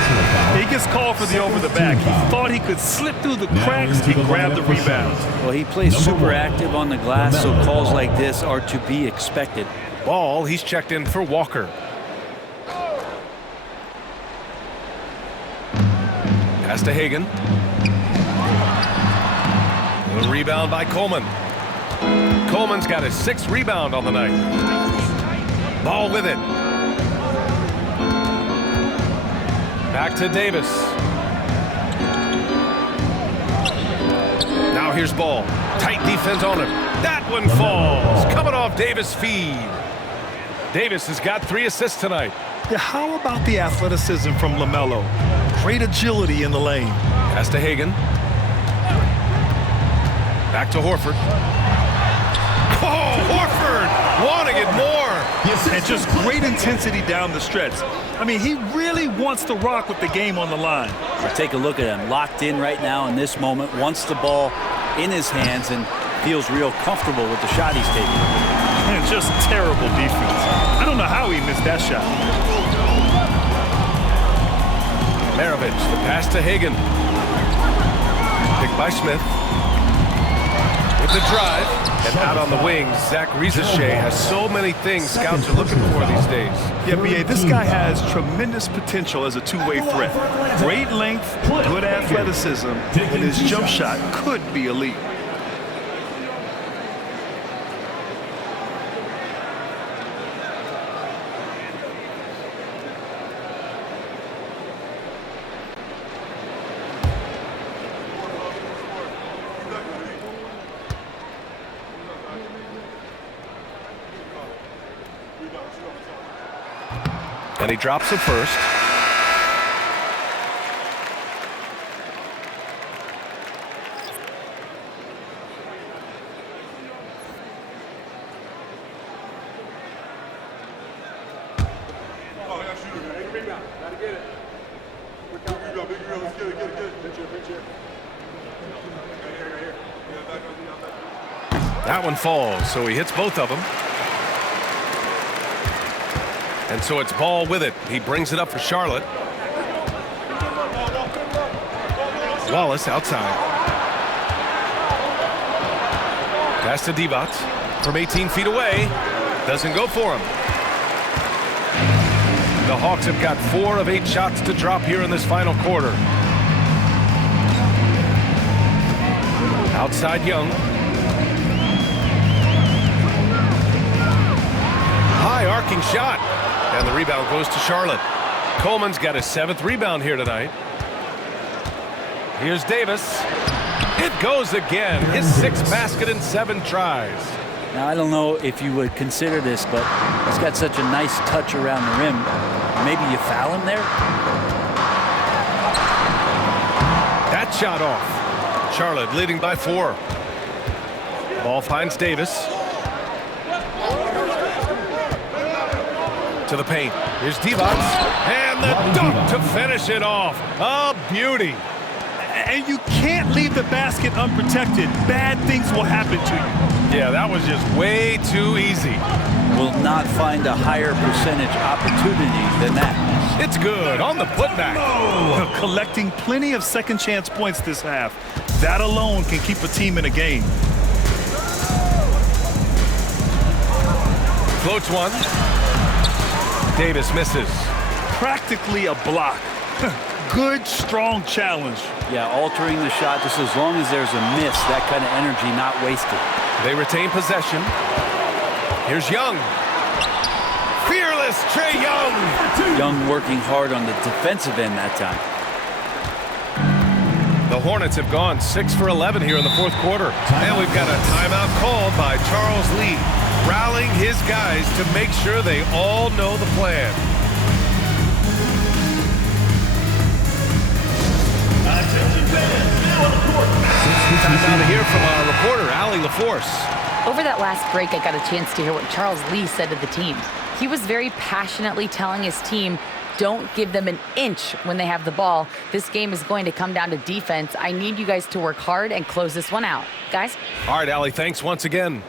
He gets called for the over the back. He thought he could slip through the cracks and grab the rebound. Well, he plays super active on the glass, so calls like this are to be expected. Ball, he's checked in for Walker. Pass to Hagan. The rebound by Coleman. Coleman's got his 6th rebound on the night. Ball with it. Back to Davis. Now here's Ball. Tight defense on him. That one falls. Coming off Davis' feed. Davis has got 3 assists tonight. Yeah, how about the athleticism from LaMelo? Great agility in the lane. Pass to Hagan. Back to Horford. Oh, Horford wanting it more. And just great intensity down the stretch. I mean, he really wants to rock with the game on the line. But take a look at him. Locked in right now in this moment. Wants the ball in his hands and feels real comfortable with the shot he's taking. And just terrible defense. I don't know how he missed that shot. Maravich, the pass to Hagan. Picked by Smith. With the drive. And out on the wings, Zach Rizachet has so many things scouts are looking for these days. Yeah, B.A., this guy has tremendous potential as a two-way threat. Great length, good athleticism, and his jump shot could be elite. And he drops it first. That one falls, so he hits both of them. And so it's Ball with it. He brings it up for Charlotte. Wallace outside. Pass to Divac from 18 feet away. Doesn't go for him. The Hawks have got 4 of 8 shots to drop here in this final quarter. Outside Young. High arcing shot. And the rebound goes to Charlotte. Coleman's got his 7th rebound here tonight. Here's Davis. It goes again. His 6th basket in 7 tries. Now, I don't know if you would consider this, but he's got such a nice touch around the rim. Maybe you foul him there? That shot off. Charlotte leading by 4. Ball finds Davis. To the paint. Here's Divac. And the dunk to finish it off. A beauty. And you can't leave the basket unprotected. Bad things will happen to you. Yeah, that was just way too easy. Will not find a higher percentage opportunity than that. It's good on the putback. Collecting plenty of second chance points this half. That alone can keep a team in a game. Floats one. Davis misses. Practically a block. Good, strong challenge. Yeah, altering the shot just as long as there's a miss, that kind of energy not wasted. They retain possession. Here's Young. Fearless Trae Young. Young working hard on the defensive end that time. The Hornets have gone 6 for 11 here in the fourth quarter. And we've got a timeout called by Charles Lee, rallying his guys to make sure they all know the plan. Time now to hear from our reporter, Allie LaForce. Over that last break, I got a chance to hear what Charles Lee said to the team. He was very passionately telling his team, don't give them an inch when they have the ball. This game is going to come down to defense. I need you guys to work hard and close this one out. Guys? All right, Allie, thanks once again.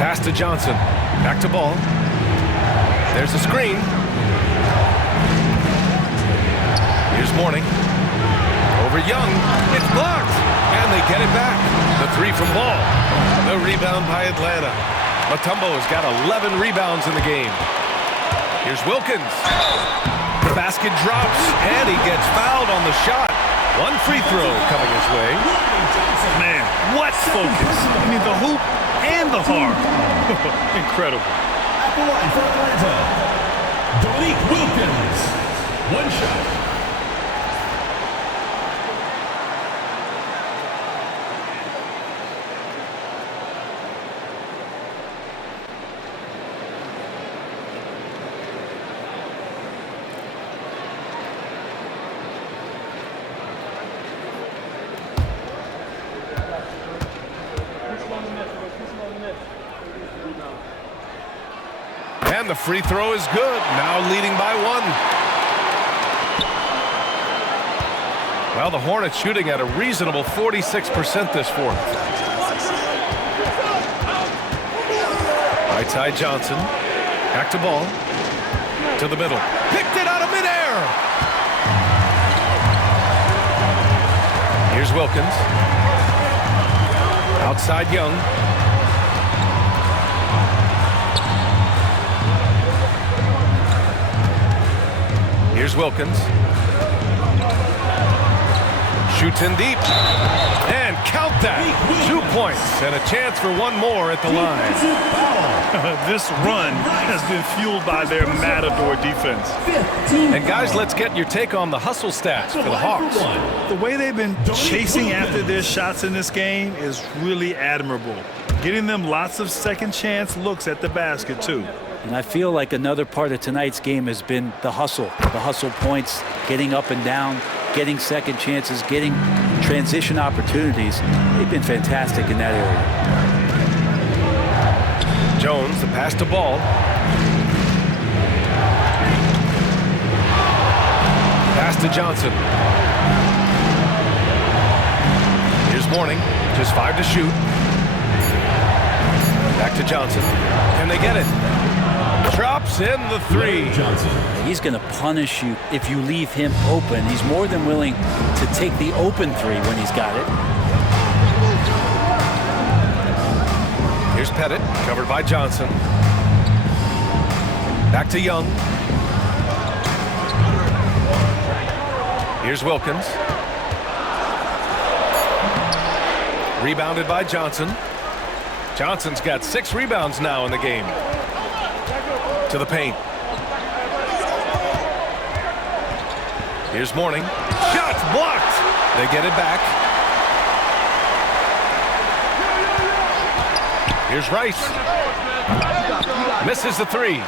Pass to Johnson. Back to Ball. There's a screen. Here's Mourning. Over Young. It's blocked. And they get it back. The three from Ball. The rebound by Atlanta. Mutombo has got 11 rebounds in the game. Here's Wilkins. The basket drops, and he gets fouled on the shot. One free throw coming his way. Man, what focus. I mean, the hoop and the heart. Incredible. At the line for Atlanta, Dominique Wilkins. One shot. And the free throw is good. Now leading by one. Well, the Hornets shooting at a reasonable 46% this fourth. Right side Johnson. Back to Ball. To the middle. Picked it out of midair. Here's Wilkins. Outside Young. Here's Wilkins. Shoots in deep. And count that. 2 points and a chance for one more at the line. This run has been fueled by their Matador defense. And guys, let's get your take on the hustle stats for the Hawks. The way they've been chasing after their shots in this game is really admirable. Getting them lots of second chance looks at the basket, too. And I feel like another part of tonight's game has been the hustle points, getting up and down, getting second chances, getting transition opportunities. They've been fantastic in that area. Jones, the pass to Ball. Pass to Johnson. Here's Mourning, just 5 to shoot. Back to Johnson. Can they get it? Drops in the three. He's going to punish you if you leave him open. He's more than willing to take the open three when he's got it. Here's Pettit, covered by Johnson. Back to Young. Here's Wilkins. Rebounded by Johnson. Johnson's got 6 rebounds now in the game. To the paint. Here's Mourning. Shots blocked. They get it back. Here's Rice. Misses the three.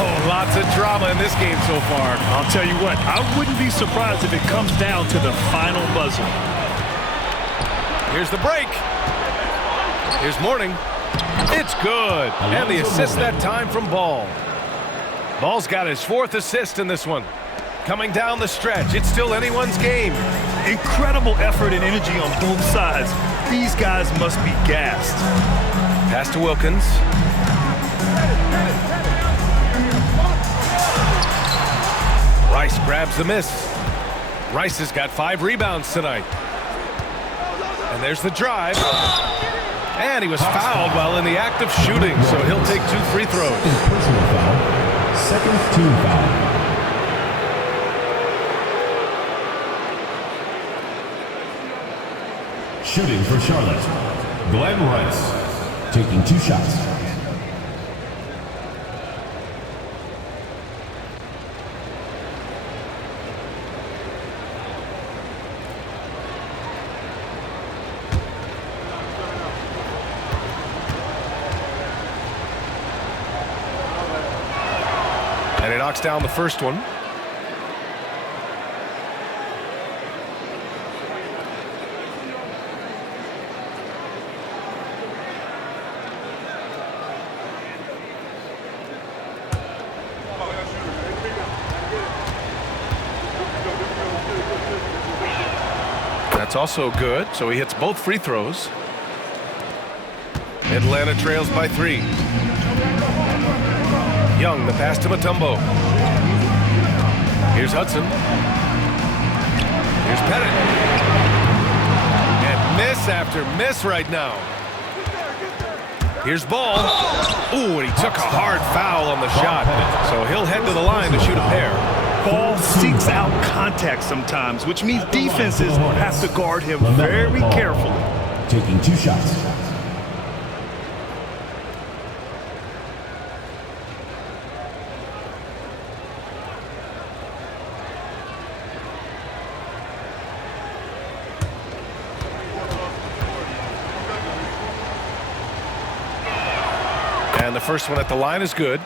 Oh, lots of drama in this game so far. I'll tell you what, I wouldn't be surprised if it comes down to the final buzzer. Here's the break. Here's Mourning. It's good. And the assist that time from Ball. Ball's got his 4th assist in this one. Coming down the stretch. It's still anyone's game. Incredible effort and energy on both sides. These guys must be gassed. Pass to Wilkins. Rice grabs the miss. Rice has got 5 rebounds tonight. And there's the drive. And he was fouled while in the act of shooting, so he'll take 2 free throws. Personal foul. Second team foul. Shooting for Charlotte, Glenn Rice, taking 2 shots. And he knocks down the first one. That's also good, so he hits both free throws. Atlanta trails by 3. Young, the pass to Mutombo. Here's Hudson. Here's Pettit. And miss after miss right now. Here's Ball. Ooh, and he took a hard foul on the shot. So he'll head to the line to shoot a pair. Ball seeks out contact sometimes, which means defenses have to guard him very carefully. Taking 2 shots. And the first one at the line is good.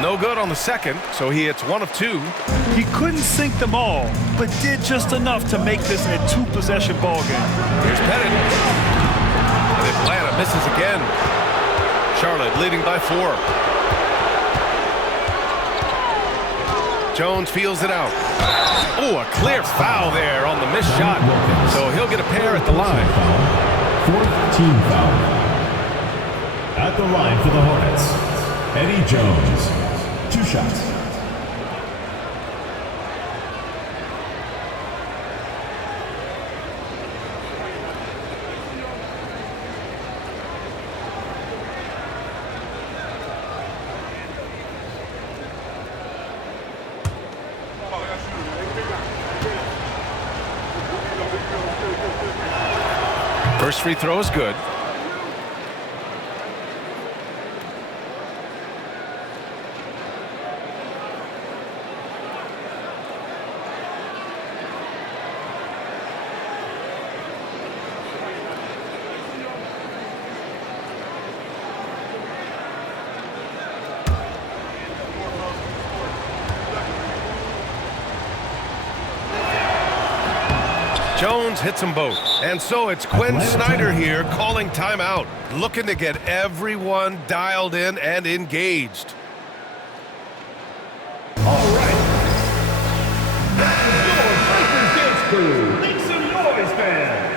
No good on the second, so he hits 1 of 2. He couldn't sink them all, but did just enough to make this a 2-possession ball game. Here's Pettit. And Atlanta misses again. Charlotte leading by 4. Jones feels it out. Oh, a clear foul there on the missed shot. So he'll get a pair at the line. 4th team foul. At the line for the Hornets, Eddie Jones. 2 shots. First free throw is good. Jones hits them both. And so it's Quinn Snyder here calling timeout, looking to get everyone dialed in and engaged. All right. That's the Lakers dance crew. Make some noise, fans.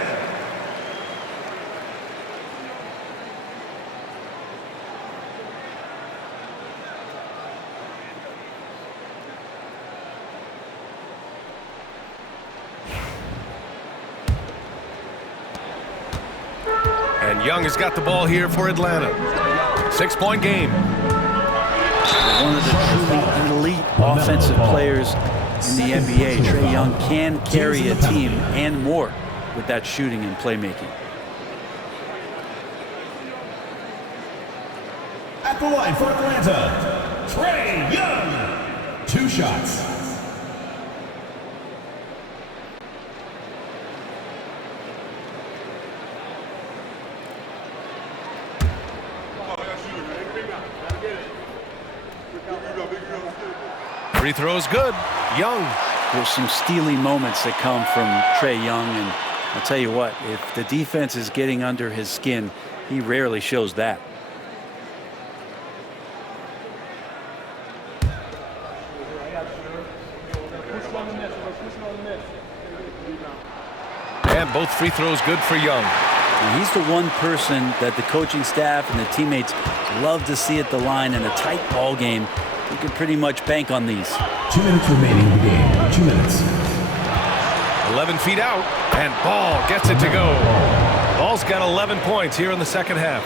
And Young has got the ball here for Atlanta. 6-point game. One of the truly elite offensive players in the NBA, Trae Young, can carry a team and more with that shooting and playmaking. At the line for Atlanta, Trae Young. 2 shots. Free throw is good. Young. There's some steely moments that come from Trae Young, and I'll tell you what, if the defense is getting under his skin, he rarely shows that. And both free throws good for Young. And he's the one person that the coaching staff and the teammates love to see at the line in a tight ball game. You can pretty much bank on these. 2 minutes remaining in the game. 2 minutes. 11 feet out, and Ball gets it to go. Ball's got 11 points here in the second half.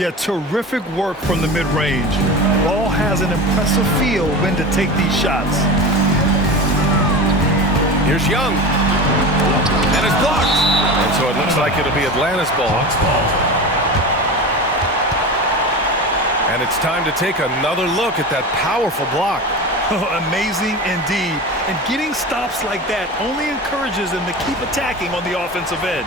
Yeah, terrific work from the mid-range. Ball has an impressive feel when to take these shots. Here's Young. And it's blocked. And so it looks like it'll be Atlanta's ball. And And it's time to take another look at that powerful block. Amazing indeed. And getting stops like that only encourages them to keep attacking on the offensive end.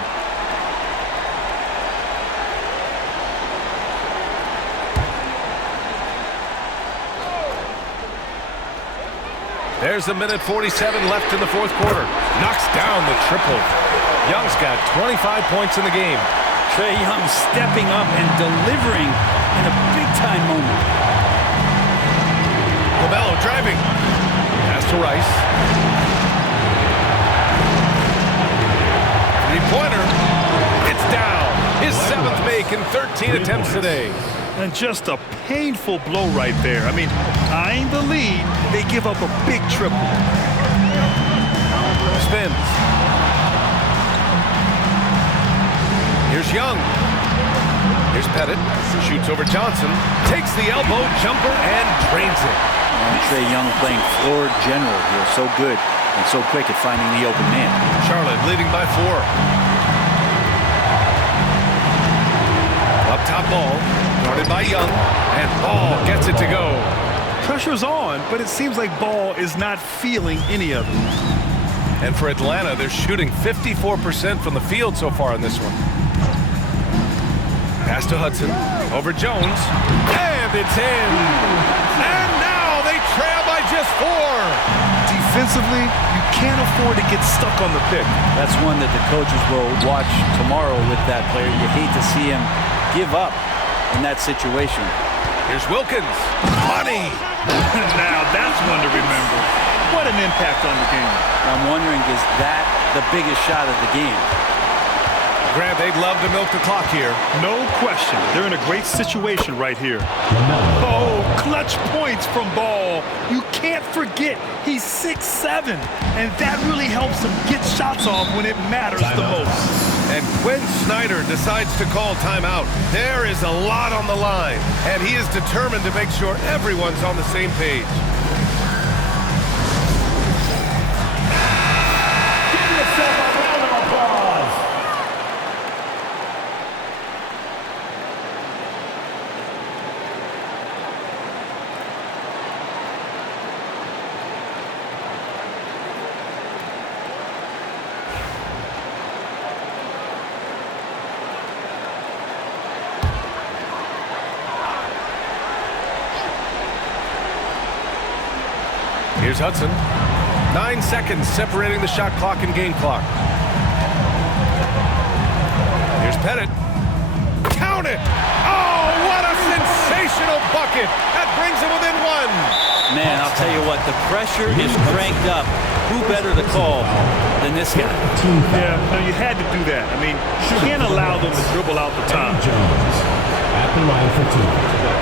There's a minute 47 left in the fourth quarter. Knocks down the triple. Young's got 25 points in the game. Trae Young stepping up and delivering in a big-time moment. LaMelo driving. Pass to Rice. Three-pointer. It's down. His seventh make in 13 attempts today. And just a painful blow right there. I mean, eyeing the lead, they give up a big triple. Spins. Here's Young. Here's Pettit. Shoots over Johnson. Takes the elbow jumper and drains it. And Trae Young playing floor general here. So good and so quick at finding the open man. Charlotte leading by 4. Up top ball. Guarded by Young. And Ball gets it to go. Pressure's on, but it seems like Ball is not feeling any of it. And for Atlanta, they're shooting 54% from the field so far in this one. Pass to Hudson. Over Jones. And it's in. And now they trail by just 4. Defensively, you can't afford to get stuck on the pick. That's one that the coaches will watch tomorrow with that player. You hate to see him give up in that situation. Here's Wilkins. Money. Now that's one to remember. What an impact on the game. I'm wondering, is that the biggest shot of the game? Grant, they'd love to milk the clock here. No question. They're in a great situation right here. Oh, clutch points from Ball. You can't forget he's 6'7", and that really helps him get shots off when it matters the most. And Quinn Snyder decides to call timeout. There is a lot on the line, and he is determined to make sure everyone's on the same page. Give yourself a round of applause. Here's Hudson. 9 seconds separating the shot clock and game clock. Here's Pettit. Count it! Oh, what a sensational bucket! That brings him within 1. Man, I'll tell you what, the pressure is cranked up. Who better to call than this guy? Yeah, no, you had to do that. I mean, you can't allow them to dribble out the top. Jones at the line for 2.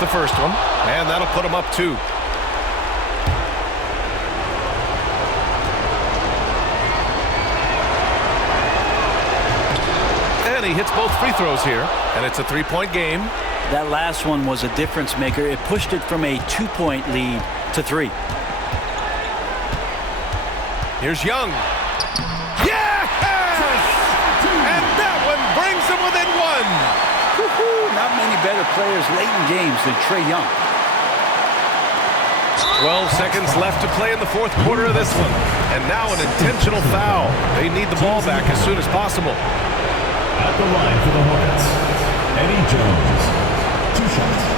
The first one, and that'll put him up 2. And he hits both free throws here, and it's a 3-point game. That last one was a difference maker. It pushed it from a 2-point lead to 3. Here's Young. Yes! And that one brings him within 1. Not many better players late in games than Trae Young. 12 seconds left to play in the fourth quarter of this one. And now an intentional foul. They need the ball back as soon as possible. At the line for the Hornets, Eddie Jones. 2 shots.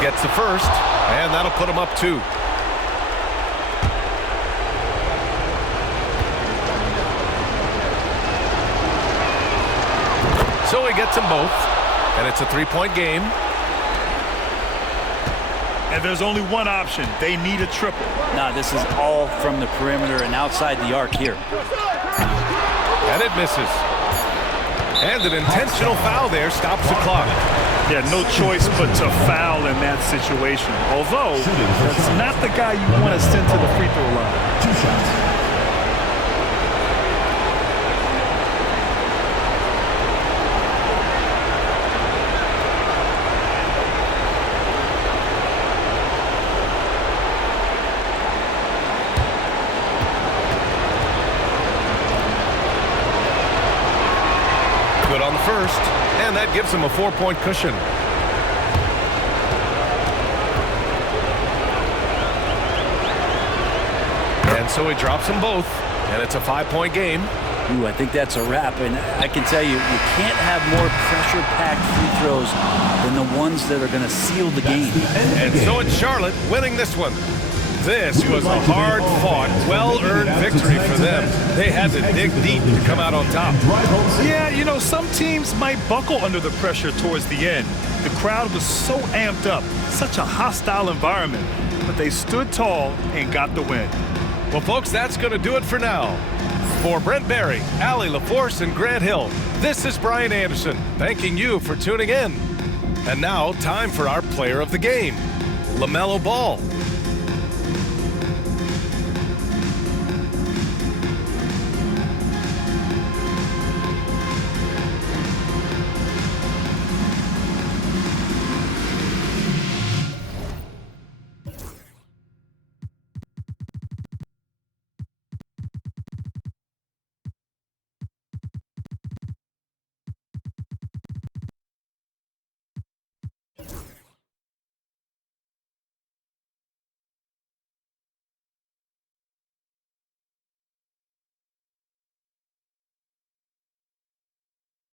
Gets the first, and that'll put him up 2. So he gets them both, and it's a 3-point game. And there's only one option. They need a triple. Nah, this is all from the perimeter and outside the arc here. And it misses. And an intentional foul there stops the clock. Yeah, no choice but to foul in that situation. Although, that's not the guy you want to send to the free throw line. 2 shots. Good on the first, and that gives him a 4-point cushion. And so he drops them both, and it's a 5-point game. Ooh, I think that's a wrap, and I can tell you, you can't have more pressure-packed free throws than the ones that are going to seal the game. And so it's Charlotte winning this one. This was a hard-fought, well-earned victory for them. They had to dig deep to come out on top. Yeah, you know, some teams might buckle under the pressure towards the end. The crowd was so amped up, such a hostile environment, but they stood tall and got the win. Well, folks, that's going to do it for now. For Brent Barry, Allie LaForce, and Grant Hill, this is Brian Anderson, thanking you for tuning in. And now, time for our player of the game, LaMelo Ball.